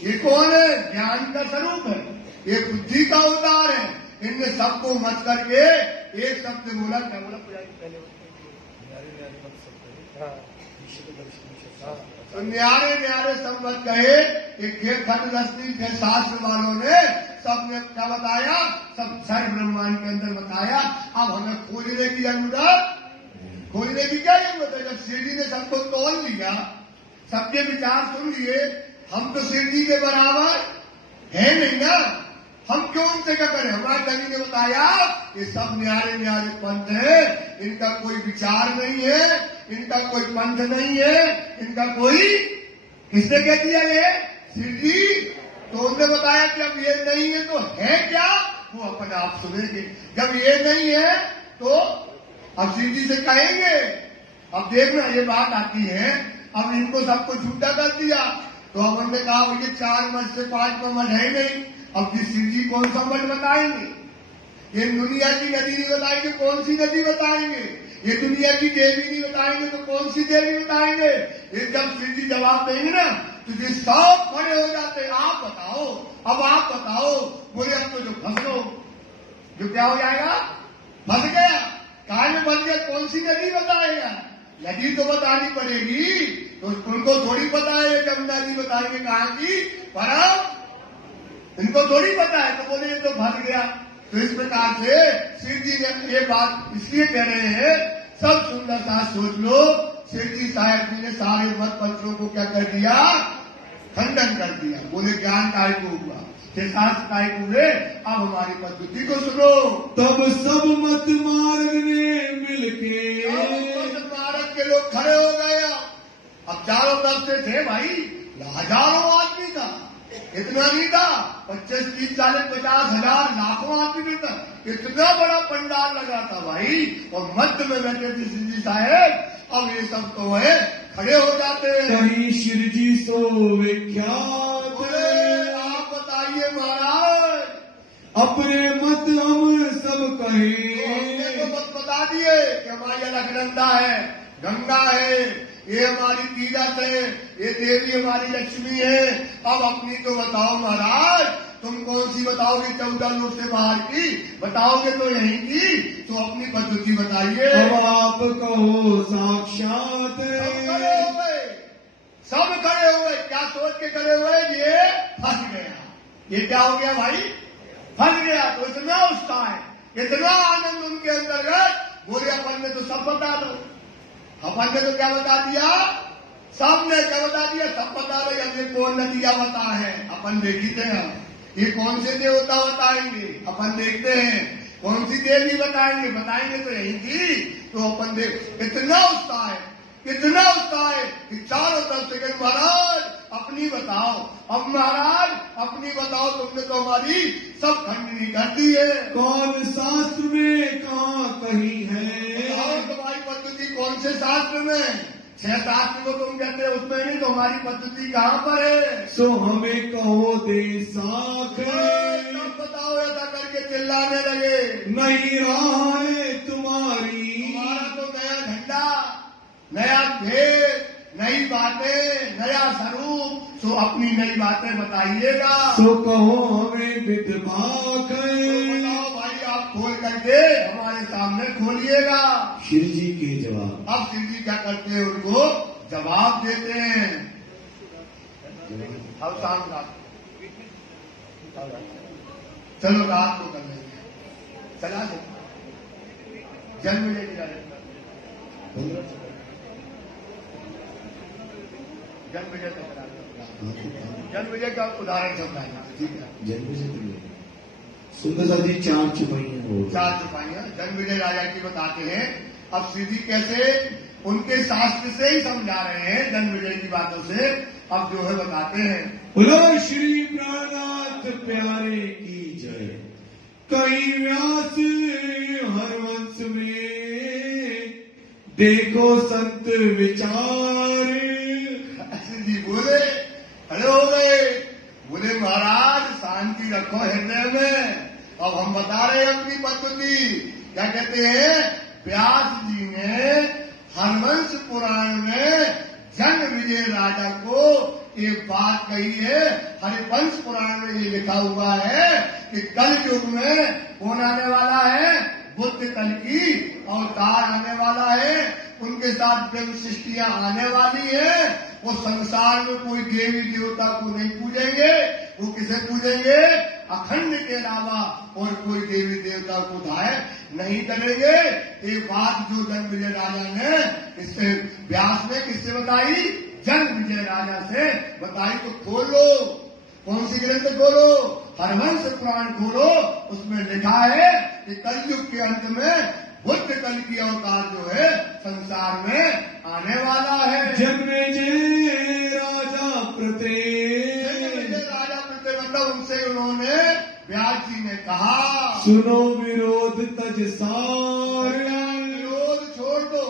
ये कौन है? ज्ञान का स्वरूप है, ये बुद्धि का अवतार है। इनने सबको मत करके एक शब्द बोला। क्या बोला पहले? तो न्यारे न्यारे सब मत कहे। एक खंड रश्मि के शास्त्र वालों ने सबने क्या बताया? सब छठ ब्रह्मांड के अंदर बताया। अब हमें खोजने की जरूरत, खोजने की क्या जरूरत है? जब शिव जी ने सबको तोल लिया, सबके विचार सुन लिए, हम तो शिव जी के बराबर है नहीं ना, हम क्यों उनसे क्या करें? हमारे कवि ने बताया ये सब न्यारे न्यारे पंथ है, इनका कोई विचार नहीं है, इनका कोई पंथ नहीं है, इनका कोई, किसने कह दिया ये? शिव जी। तो उन्होंने बताया कि अब ये नहीं है तो है क्या? वो अपने आप सुनेंगे। जब ये नहीं है तो अब शिव जी से कहेंगे। अब देखना ये बात आती है, अब इनको सबको छूटा कर दिया तो अब हमने कहा ये 4 मठ से 5 मठ है नहीं। अब किस शिव जी कौन सा मठ बताएंगे? ये दुनिया की नदी नहीं बताएंगे, कौन सी नदी बताएंगे? ये दुनिया की देवी नहीं बताएंगे तो कौन सी देवी बताएंगे? ये जब शिव जी जवाब देंगे ना तो ये सब खड़े हो जाते। आप बताओ, अब आप बताओ। बोले अब तो जो फंस लो, जो क्या हो जाएगा? फंस गया। कहा में फंस गया, कौन सी नदी बताएगा? नदी तो बतानी पड़ेगी, तो उनको थोड़ी पता है जमुना जी बताएंगे कहाँ की, पर इनको थोड़ी पता है। तो बोले ये तो फंस गया। तो इस प्रकार से शिव जी ने ये बात इसलिए कह रहे हैं, सब सुंदर सा सोच लो। शिव जी साहब जी ने सारे मत पत्रों को क्या कर दिया? खंडन कर दिया। बोले ज्ञान काय को हुआ, शास्त्र काय को हुए, अब हमारी पद्धति को सुनो। तब सब मत मार्ग में मिलके मत मार्ग के लोग खड़े हो गए। अब चारों तरफ से थे भाई, हजारों आदमी था, इतना नहीं था 25, 30, 40, 50 हजार, लाखों आदमी नहीं था। इतना बड़ा पंडाल लगा था भाई, और मध्य में बैठे थे शिव जी साहब। अब ये सब तो है खड़े हो जाते हैं। कहीं शिव जी सो विख्यात, आप बताइए महाराज, अपने मत हम सब कहे। हमने तो मत बता दिए कि हमारी अलकनंदा है, गंगा है, ये हमारी तीरथ है, ये देवी हमारी लक्ष्मी है। अब अपनी तो बताओ महाराज, तुम कौन सी बताओगे? 14 लोग से बाहर की बताओगे तो यहीं की, तो अपनी पद्धति बताइए। अब आप कहो साक्षात। सब खड़े हुए, क्या सोच के खड़े हुए? ये फंस गया। ये क्या हो गया भाई? फंस गया। तो इतना उत्साह है, इतना आनंद उनके अंतर्गत। बोले अपन ने तो सब बता दो। अपन ने तो क्या बता दिया? सबने क्या बता दिया? सब बता रहे। अब ये कौन नदिया बता है, अपन देखते हैं। ये कौन से देवता बताएंगे, अपन देखते हैं। कौन सी देवी बताएंगे, बताएंगे तो यही की, तो अपन देख। इतना उत्साह है, इतना उत्साह है कि चारों तरफ से कहीं महाराज अपनी बताओ। अब महाराज अपनी बताओ, तुमने तो हमारी सब खंडनी कर दी है। कौन शास्त्र में कहाँ कहीं है? बताओ तुम्हारी पद्धति कौन से शास्त्र में? 6 शास्त्र को तुम कहते हो उसमें नहीं, तो हमारी पद्धति कहाँ पर है? सो हमें कहो दे साख। तब बताओ, ऐसा करके चिल्लाने लगे। नहीं रहा है तुम्हारी, हमारा तो नया झंडा, नया भेद, नई बातें, नया स्वरूप। सो अपनी नई बातें बताइएगा। सो कहो हमें विधवाक। बताओ भाई, आप खोल करके हमारे सामने खोलिएगा। शिव जी के जवाब। अब शिव जी क्या करते हैं? उनको जवाब देते हैं। अब शाम रात, चलो रात को कर लेंगे, चला दो। जन्म लेके जन्मविजय का करा, जन्मविजय का उदाहरण समझाना। ठीक है, जन्मविजय सुंदर सा जी 4 चुपाइयां हो, 4 चुपाइयां जन्मविजय राजा की बताते हैं। अब सीधी कैसे उनके शास्त्र से ही समझा रहे हैं, जन्मविजय की बातों से। अब जो है बताते हैं। बोलो श्री प्राणनाथ प्यारे की जय। कई व्यास हरवंश में देखो संत विचार। जी बोले, खड़े हो गए, बोले रखो हृदय में। अब हम बता रहे हैं अपनी पद्धति। क्या कहते हैं? व्यास जी ने हरवंश पुराण में जन्म विजय राजा को एक बात कही है। हरिवंश पुराण में ये लिखा हुआ है कि कल युग में कौन आने वाला है? बुद्ध कल की अवतार आने वाला है। उनके साथ ब्रह्म सृष्टियां आने वाली है। वो संसार में कोई देवी देवता को नहीं पूजेंगे। वो किसे पूजेंगे? अखंड के अलावा और कोई देवी देवता को धाय नहीं करेंगे। ये बात जो जन्म विजय राजा ने इससे व्यास ने किससे बताई? जन्म विजय राजा से बताई। तो खोलो, कौन सी ग्रंथ खोलो? हरवंश पुराण खोलो। उसमें लिखा है कि कलयुग के अंत में बुद्ध कल की अवतार जो है संसार में आने वाला है। जन्मेजय राजा प्रते मतलब उनसे उन्होंने व्यास जी ने कहा, सुनो विरोध तज सार। विरोध छोड़ दो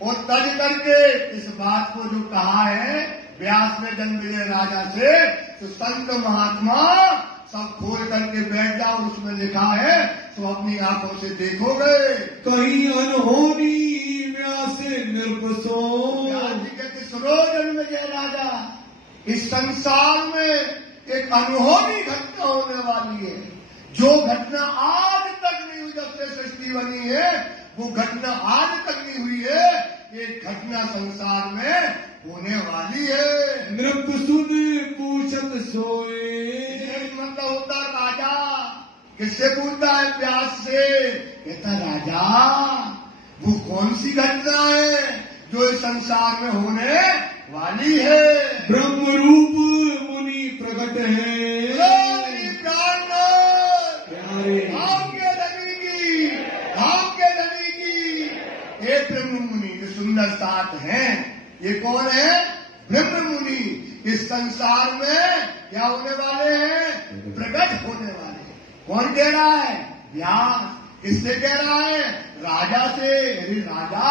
और तज करके इस बात को जो कहा है व्यास ने जन्मविजय राजा से, तो संत महात्मा सब खोल करके बैठ जाओ। उसमें लिखा है तो अपनी आंखों से देखोगे। कहीं अनहोनी व्यास निर्पसो। व्यास जी कहते सुनो जन्मविजय राजा, इस संसार में एक अनहोनी घटना होने वाली है। जो घटना आज तक नहीं हुई, जब से सृष्टि बनी है वो घटना आज तक नहीं हुई है। एक घटना संसार में होने वाली है। नृप सुन पूछत सोए। मतलब होता राजा किससे पूछता है? व्यास से। कहता राजा वो कौन सी घटना है जो इस संसार में होने वाली है? ब्रह्म रूप मुनि प्रकट है। एक ब्रह्म मुनि जो सुंदर साथ हैं, ये कौन है? ब्रह्म मुनि इस संसार में क्या होने वाले हैं? प्रकट होने वाले हैं। कौन कह रहा है? व्यास। किससे कह रहा है? राजा से। अरे राजा,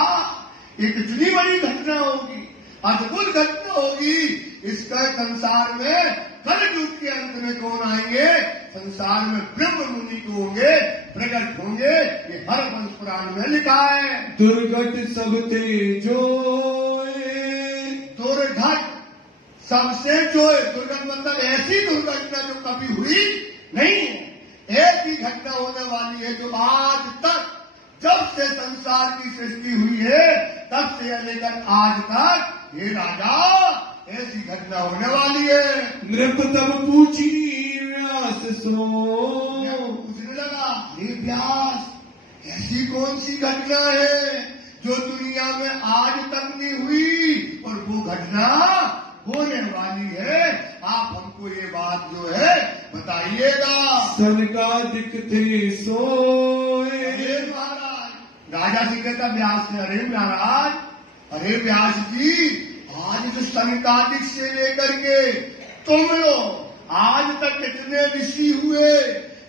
एक इतनी बड़ी घटना होगी, अद्भुत घटना होगी। इसका संसार में कलयुग के अंत में कौन आएंगे? संसार में ब्रह्म मुनि को होंगे, प्रकट होंगे। ये हरवंश पुराण में लिखा है। दुर्घट सब तेजो। दुर्घट सबसे जो है, दुर्घट मतलब ऐसी दुर्घटना जो कभी हुई नहीं है। एक ही घटना होने वाली है जो आज तक, जब से संसार की सृष्टि हुई है तब से लेकर आज तक, ये राजा ऐसी घटना होने वाली है। नृप तब पूछी व्यास सो। पूछने लगा, हे व्यास, ऐसी कौन सी घटना है जो दुनिया में आज तक नहीं हुई और वो घटना होने वाली है? आप हमको ये बात जो है बताइएगा। सनकादिक थे सोए। अरे महाराज, राजा जी कहता व्यास से, अरे महाराज, अरे व्यास जी, आज जो सनकादिक से लेकर के तुम लोग आज तक कितने ऋषि हुए,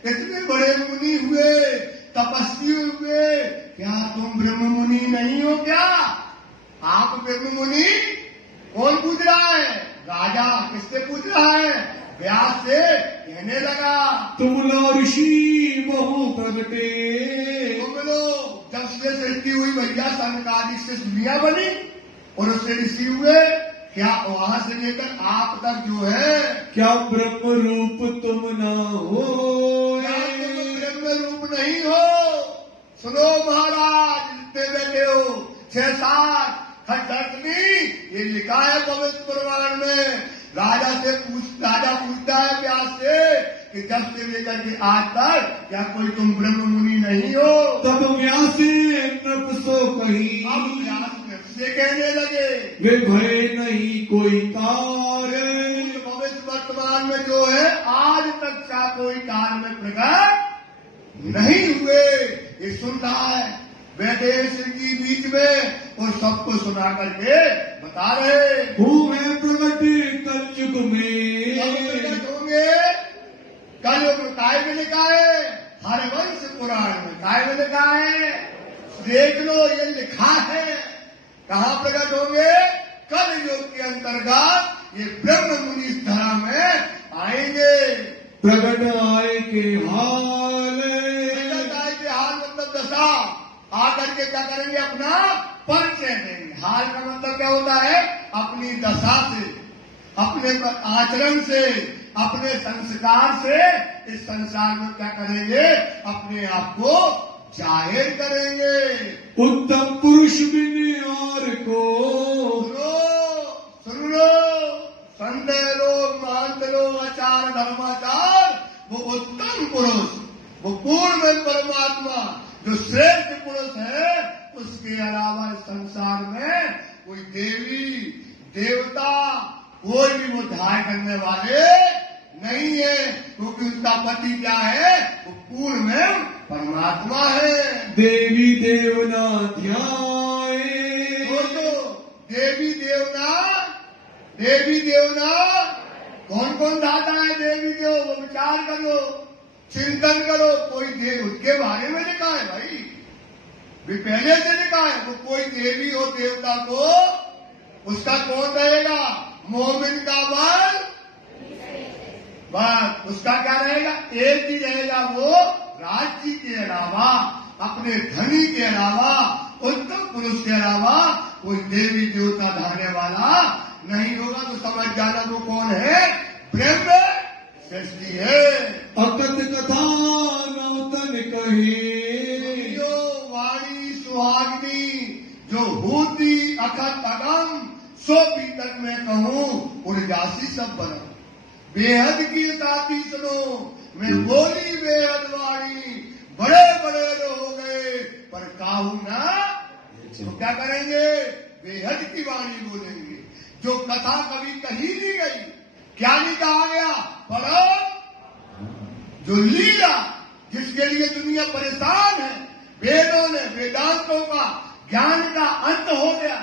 इतने बड़े मुनि हुए, तपस्वी हुए, क्या तुम ब्रह्म मुनि नहीं हो क्या? आप ब्रह्म मुनि? कौन पूछ रहा है? राजा किससे पूछ रहा है? व्यास से। कहने लगा, तुम लो ऋषि बहु प्रगटे। तुम लोग जब से सृष्टि हुई भैया सनकादिक से दुनिया बनी और उससे ऋषि हुए, क्या वहां से लेकर आप तक जो है, क्या ब्रह्म रूप तुम ना हो? क्या तुम ब्रह्म रूप नहीं हो? सुनो महाराज, जितने बैठे हो, 6-7 खटनी, ये लिखा है पवित्र पुराण में। राजा पूछता है व्यास से कि जब से लेकर के आज तक क्या कोई तुम ब्रह्म मुनि नहीं हो? तब व्यास नृपसो कही। अब व्यास से कहने लगे, वे भय नहीं कोई कार्य। भविष्य वर्तमान में जो है आज तक क्या कोई काल में प्रकट नहीं हुए। ये सुन रहा है बैठे की बीच में और सबको सुना करके बता रहे, हुए प्रकट कलयुग में। प्रकट होंगे कलयुग में। काय में लिखा है? हरवंश पुराण में। काय में लिखा है? देख लो, ये लिखा है। कहाँ प्रकट होंगे? कलयुग के अंतर्गत ये ब्रह्म मुनि इस धरा में आएंगे। प्रकट आए क्या करेंगे, अपना परिचय देंगे। हाल का मतलब क्या होता है, अपनी दशा से, अपने आचरण से, अपने संस्कार से इस संसार में क्या करेंगे, अपने आप को जाहिर करेंगे। उत्तम पुरुष बिन और को सुन लो, संदेह लोग, महंत लोग, आचार धर्माचार, वो उत्तम पुरुष, वो पूर्ण परमात्मा जो श्रेष्ठ पुरुष है, उसके अलावा इस संसार में कोई देवी देवता कोई भी वो ध्यान करने वाले नहीं है, क्योंकि उसका पति क्या है, वो पूर्ण में परमात्मा है। देवी देवना ध्याए, देवी देवना कौन कौन धाता है देवी देव, वो विचार करो, चिंतन करो। कोई देव उसके बारे में लिखा है भाई, भी पहले से लिखा है। वो कोई देवी और देवता को उसका कौन रहेगा, मोमिन का बल, बस उसका क्या रहेगा, एक ही रहेगा, वो राज्य के अलावा, अपने धनी के अलावा, उत्तम पुरुष के अलावा कोई देवी देवता धारने वाला नहीं होगा। तो समझ जाना वो कौन है, ब्रह्म सृष्टि है। अकथ कथा नौतन कहे, जो वाणी सुहागिनी जो होती अखत अगम, सो भीतर में कहूँ उर्जासी सब बनो। बेहद की साथी सुनो, मैं बोली बेहद वाणी, बड़े बड़े लोग हो गए पर काहू ना, तो क्या करेंगे, बेहद की वाणी बोलेंगे। जो कथा कभी कही नहीं गई, क्या नहीं कहा गया, पर जो लीला जिसके लिए दुनिया परेशान है, वेदों ने, वेदांतों का ज्ञान का अंत हो गया।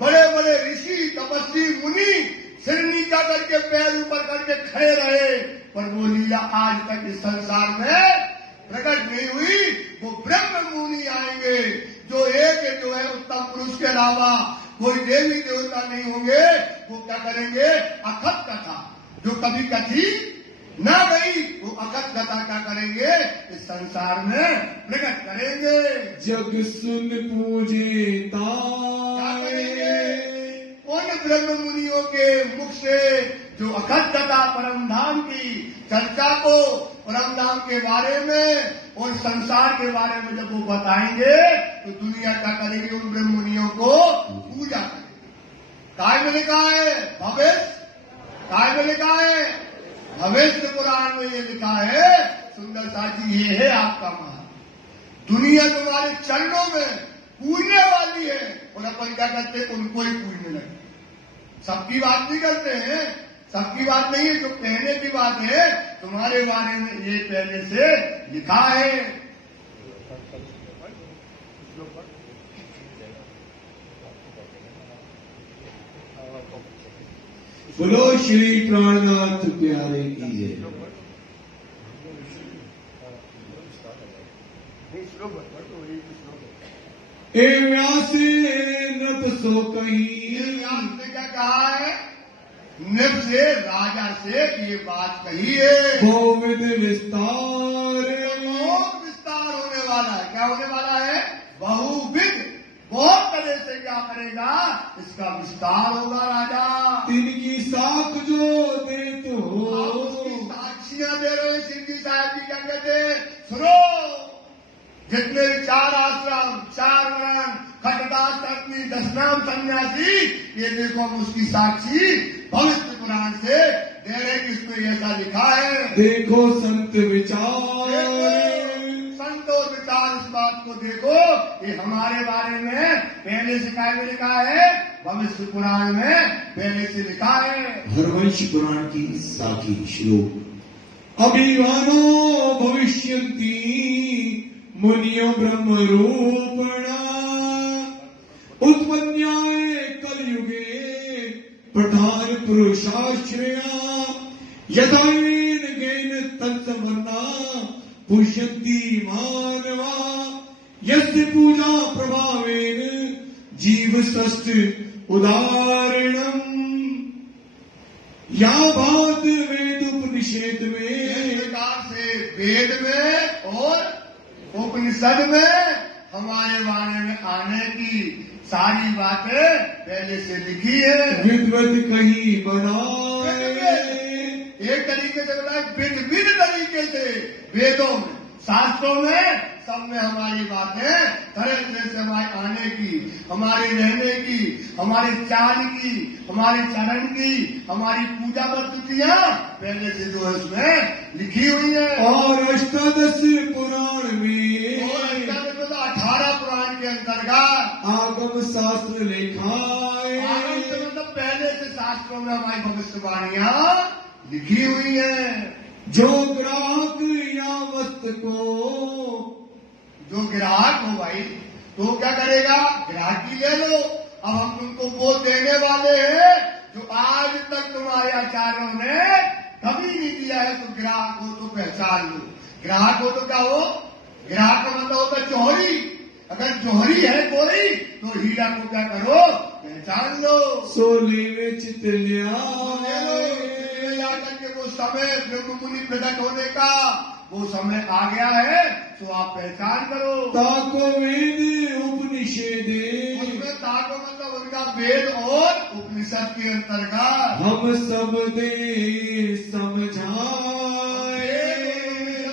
बड़े बड़े ऋषि तपस्वी मुनि सिर नीचा करके पैर ऊपर करके खड़े रहे, पर वो लीला आज तक इस संसार में प्रकट नहीं हुई। वो ब्रह्म मुनि आएंगे जो एक जो है उत्तम पुरुष के अलावा कोई देवी देवता नहीं होंगे। वो क्या करेंगे, अखत कथा जो कभी कथी ना गई, वो अखत कथा क्या करेंगे, इस संसार में प्रकट करेंगे। जग सुन पूजे क्या करेंगे, उन ब्रह्म मुनियों के मुख से जो अखत कथा परम धाम की चर्चा को, परम धाम के बारे में और संसार के बारे में जब वो बताएंगे, तो दुनिया क्या करेगी, उन ब्रह्म मुनियों को पूजा करेगी। काय में लिखा है भविष्य, काय में लिखा है भविष्य पुराण में ये लिखा है, सुंदर साथी, ये है आपका महान। दुनिया तुम्हारे चरणों में पूजने वाली है, और अपन क्या करते हैं, उनको ही पूजने लगे। सबकी बात नहीं करते हैं, सबकी बात नहीं है, जो कहने की बात है, तुम्हारे बारे में ये पहले से लिखा है। बोलो श्री प्राणनाथ प्यारे की जय। ए व्यासे नृप सो कही, व्यास ने क्या कहा है, नृप से, राजा से ये बात कही है। बहुविध विस्तार, बहुत विस्तार होने वाला है। क्या होने वाला है, बहुविध, बहुत तरह से क्या करेगा, इसका विस्तार होगा राजा। तिनकी साख जो दे तो, उसकी साक्षियां दे रहे हैं सिंह जी साहब जी। क्या कहते हैं, सुनो, जितने 4 आश्रम, 4 वर्ण, खटदास अग्नि, 10 नाम सन्यासी, ये देखो हम उसकी साक्षी भविष्य पुराण से दे रहे कि इसमें ऐसा लिखा है। देखो संत विचार, संत और विचार, इस बात को देखो, ये हमारे बारे में पहले से काय में लिखा है, भविष्य पुराण में पहले से लिखा है। हरवंश पुराण की साखी श्लोक, अभिमानो भविष्यन्ति मुनियो ब्रह्म रूपणा, उत्पन्नाय कलयुगे पठान पुरुषाश्रया, यथावेन गैन तत्समन्ना पुष्यन्ति मानवा, यस्य पूजा प्रभावेन जीव स्वस्थ उदाहरणम। या बात वेद उपनिषद में, इस प्रकार से वेद में और उपनिषद में हमारे बारे में आने की सारी बातें पहले से लिखी है। विद्वत कहीं बनाए, एक तरीके से बताए विभिन्न तरीके से वेदों में, शास्त्रों में, सब में हमारी बातें तरह तरह से हमारे आने की, हमारे रहने की, हमारे चाल की, हमारे चरण की, हमारी पूजा पद्धतियां पहले से जो है उसमें लिखी हुई है। और अष्टादश पुराण में, और 18 पुराण के अंतर्गत आगम शास्त्र लिखाए, मतलब पहले से शास्त्रों में हमारी भविष्यवाणियां लिखी हुई है। जो ग्राहक या वस्तु को, जो ग्राहक हो भाई तो क्या करेगा, ग्राहकी ले लो। अब हम तुमको वो देने वाले हैं जो आज तक तुम्हारे आचार्यों ने कभी नहीं दिया है। तो ग्राहक हो तो पहचान लो। ग्राहक हो तो क्या हो, ग्राहक का मतलब होता है जौहरी। अगर जौहरी है कोई तो हीरा को क्या करो, पहचान लो। सोले में चितलिया के वो समय ब्रह्म मुनि प्रकट होने का वो समय आ गया है, तो आप पहचान करो। ताको वेद उपनिषद, उसमें ताको मतलब उनका वेद और उपनिषद के अंतर्गत हम सब दे समझाए,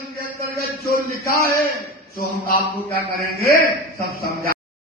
के अंतर्गत जो लिखा है तो हम आपको क्या करेंगे, सब समझा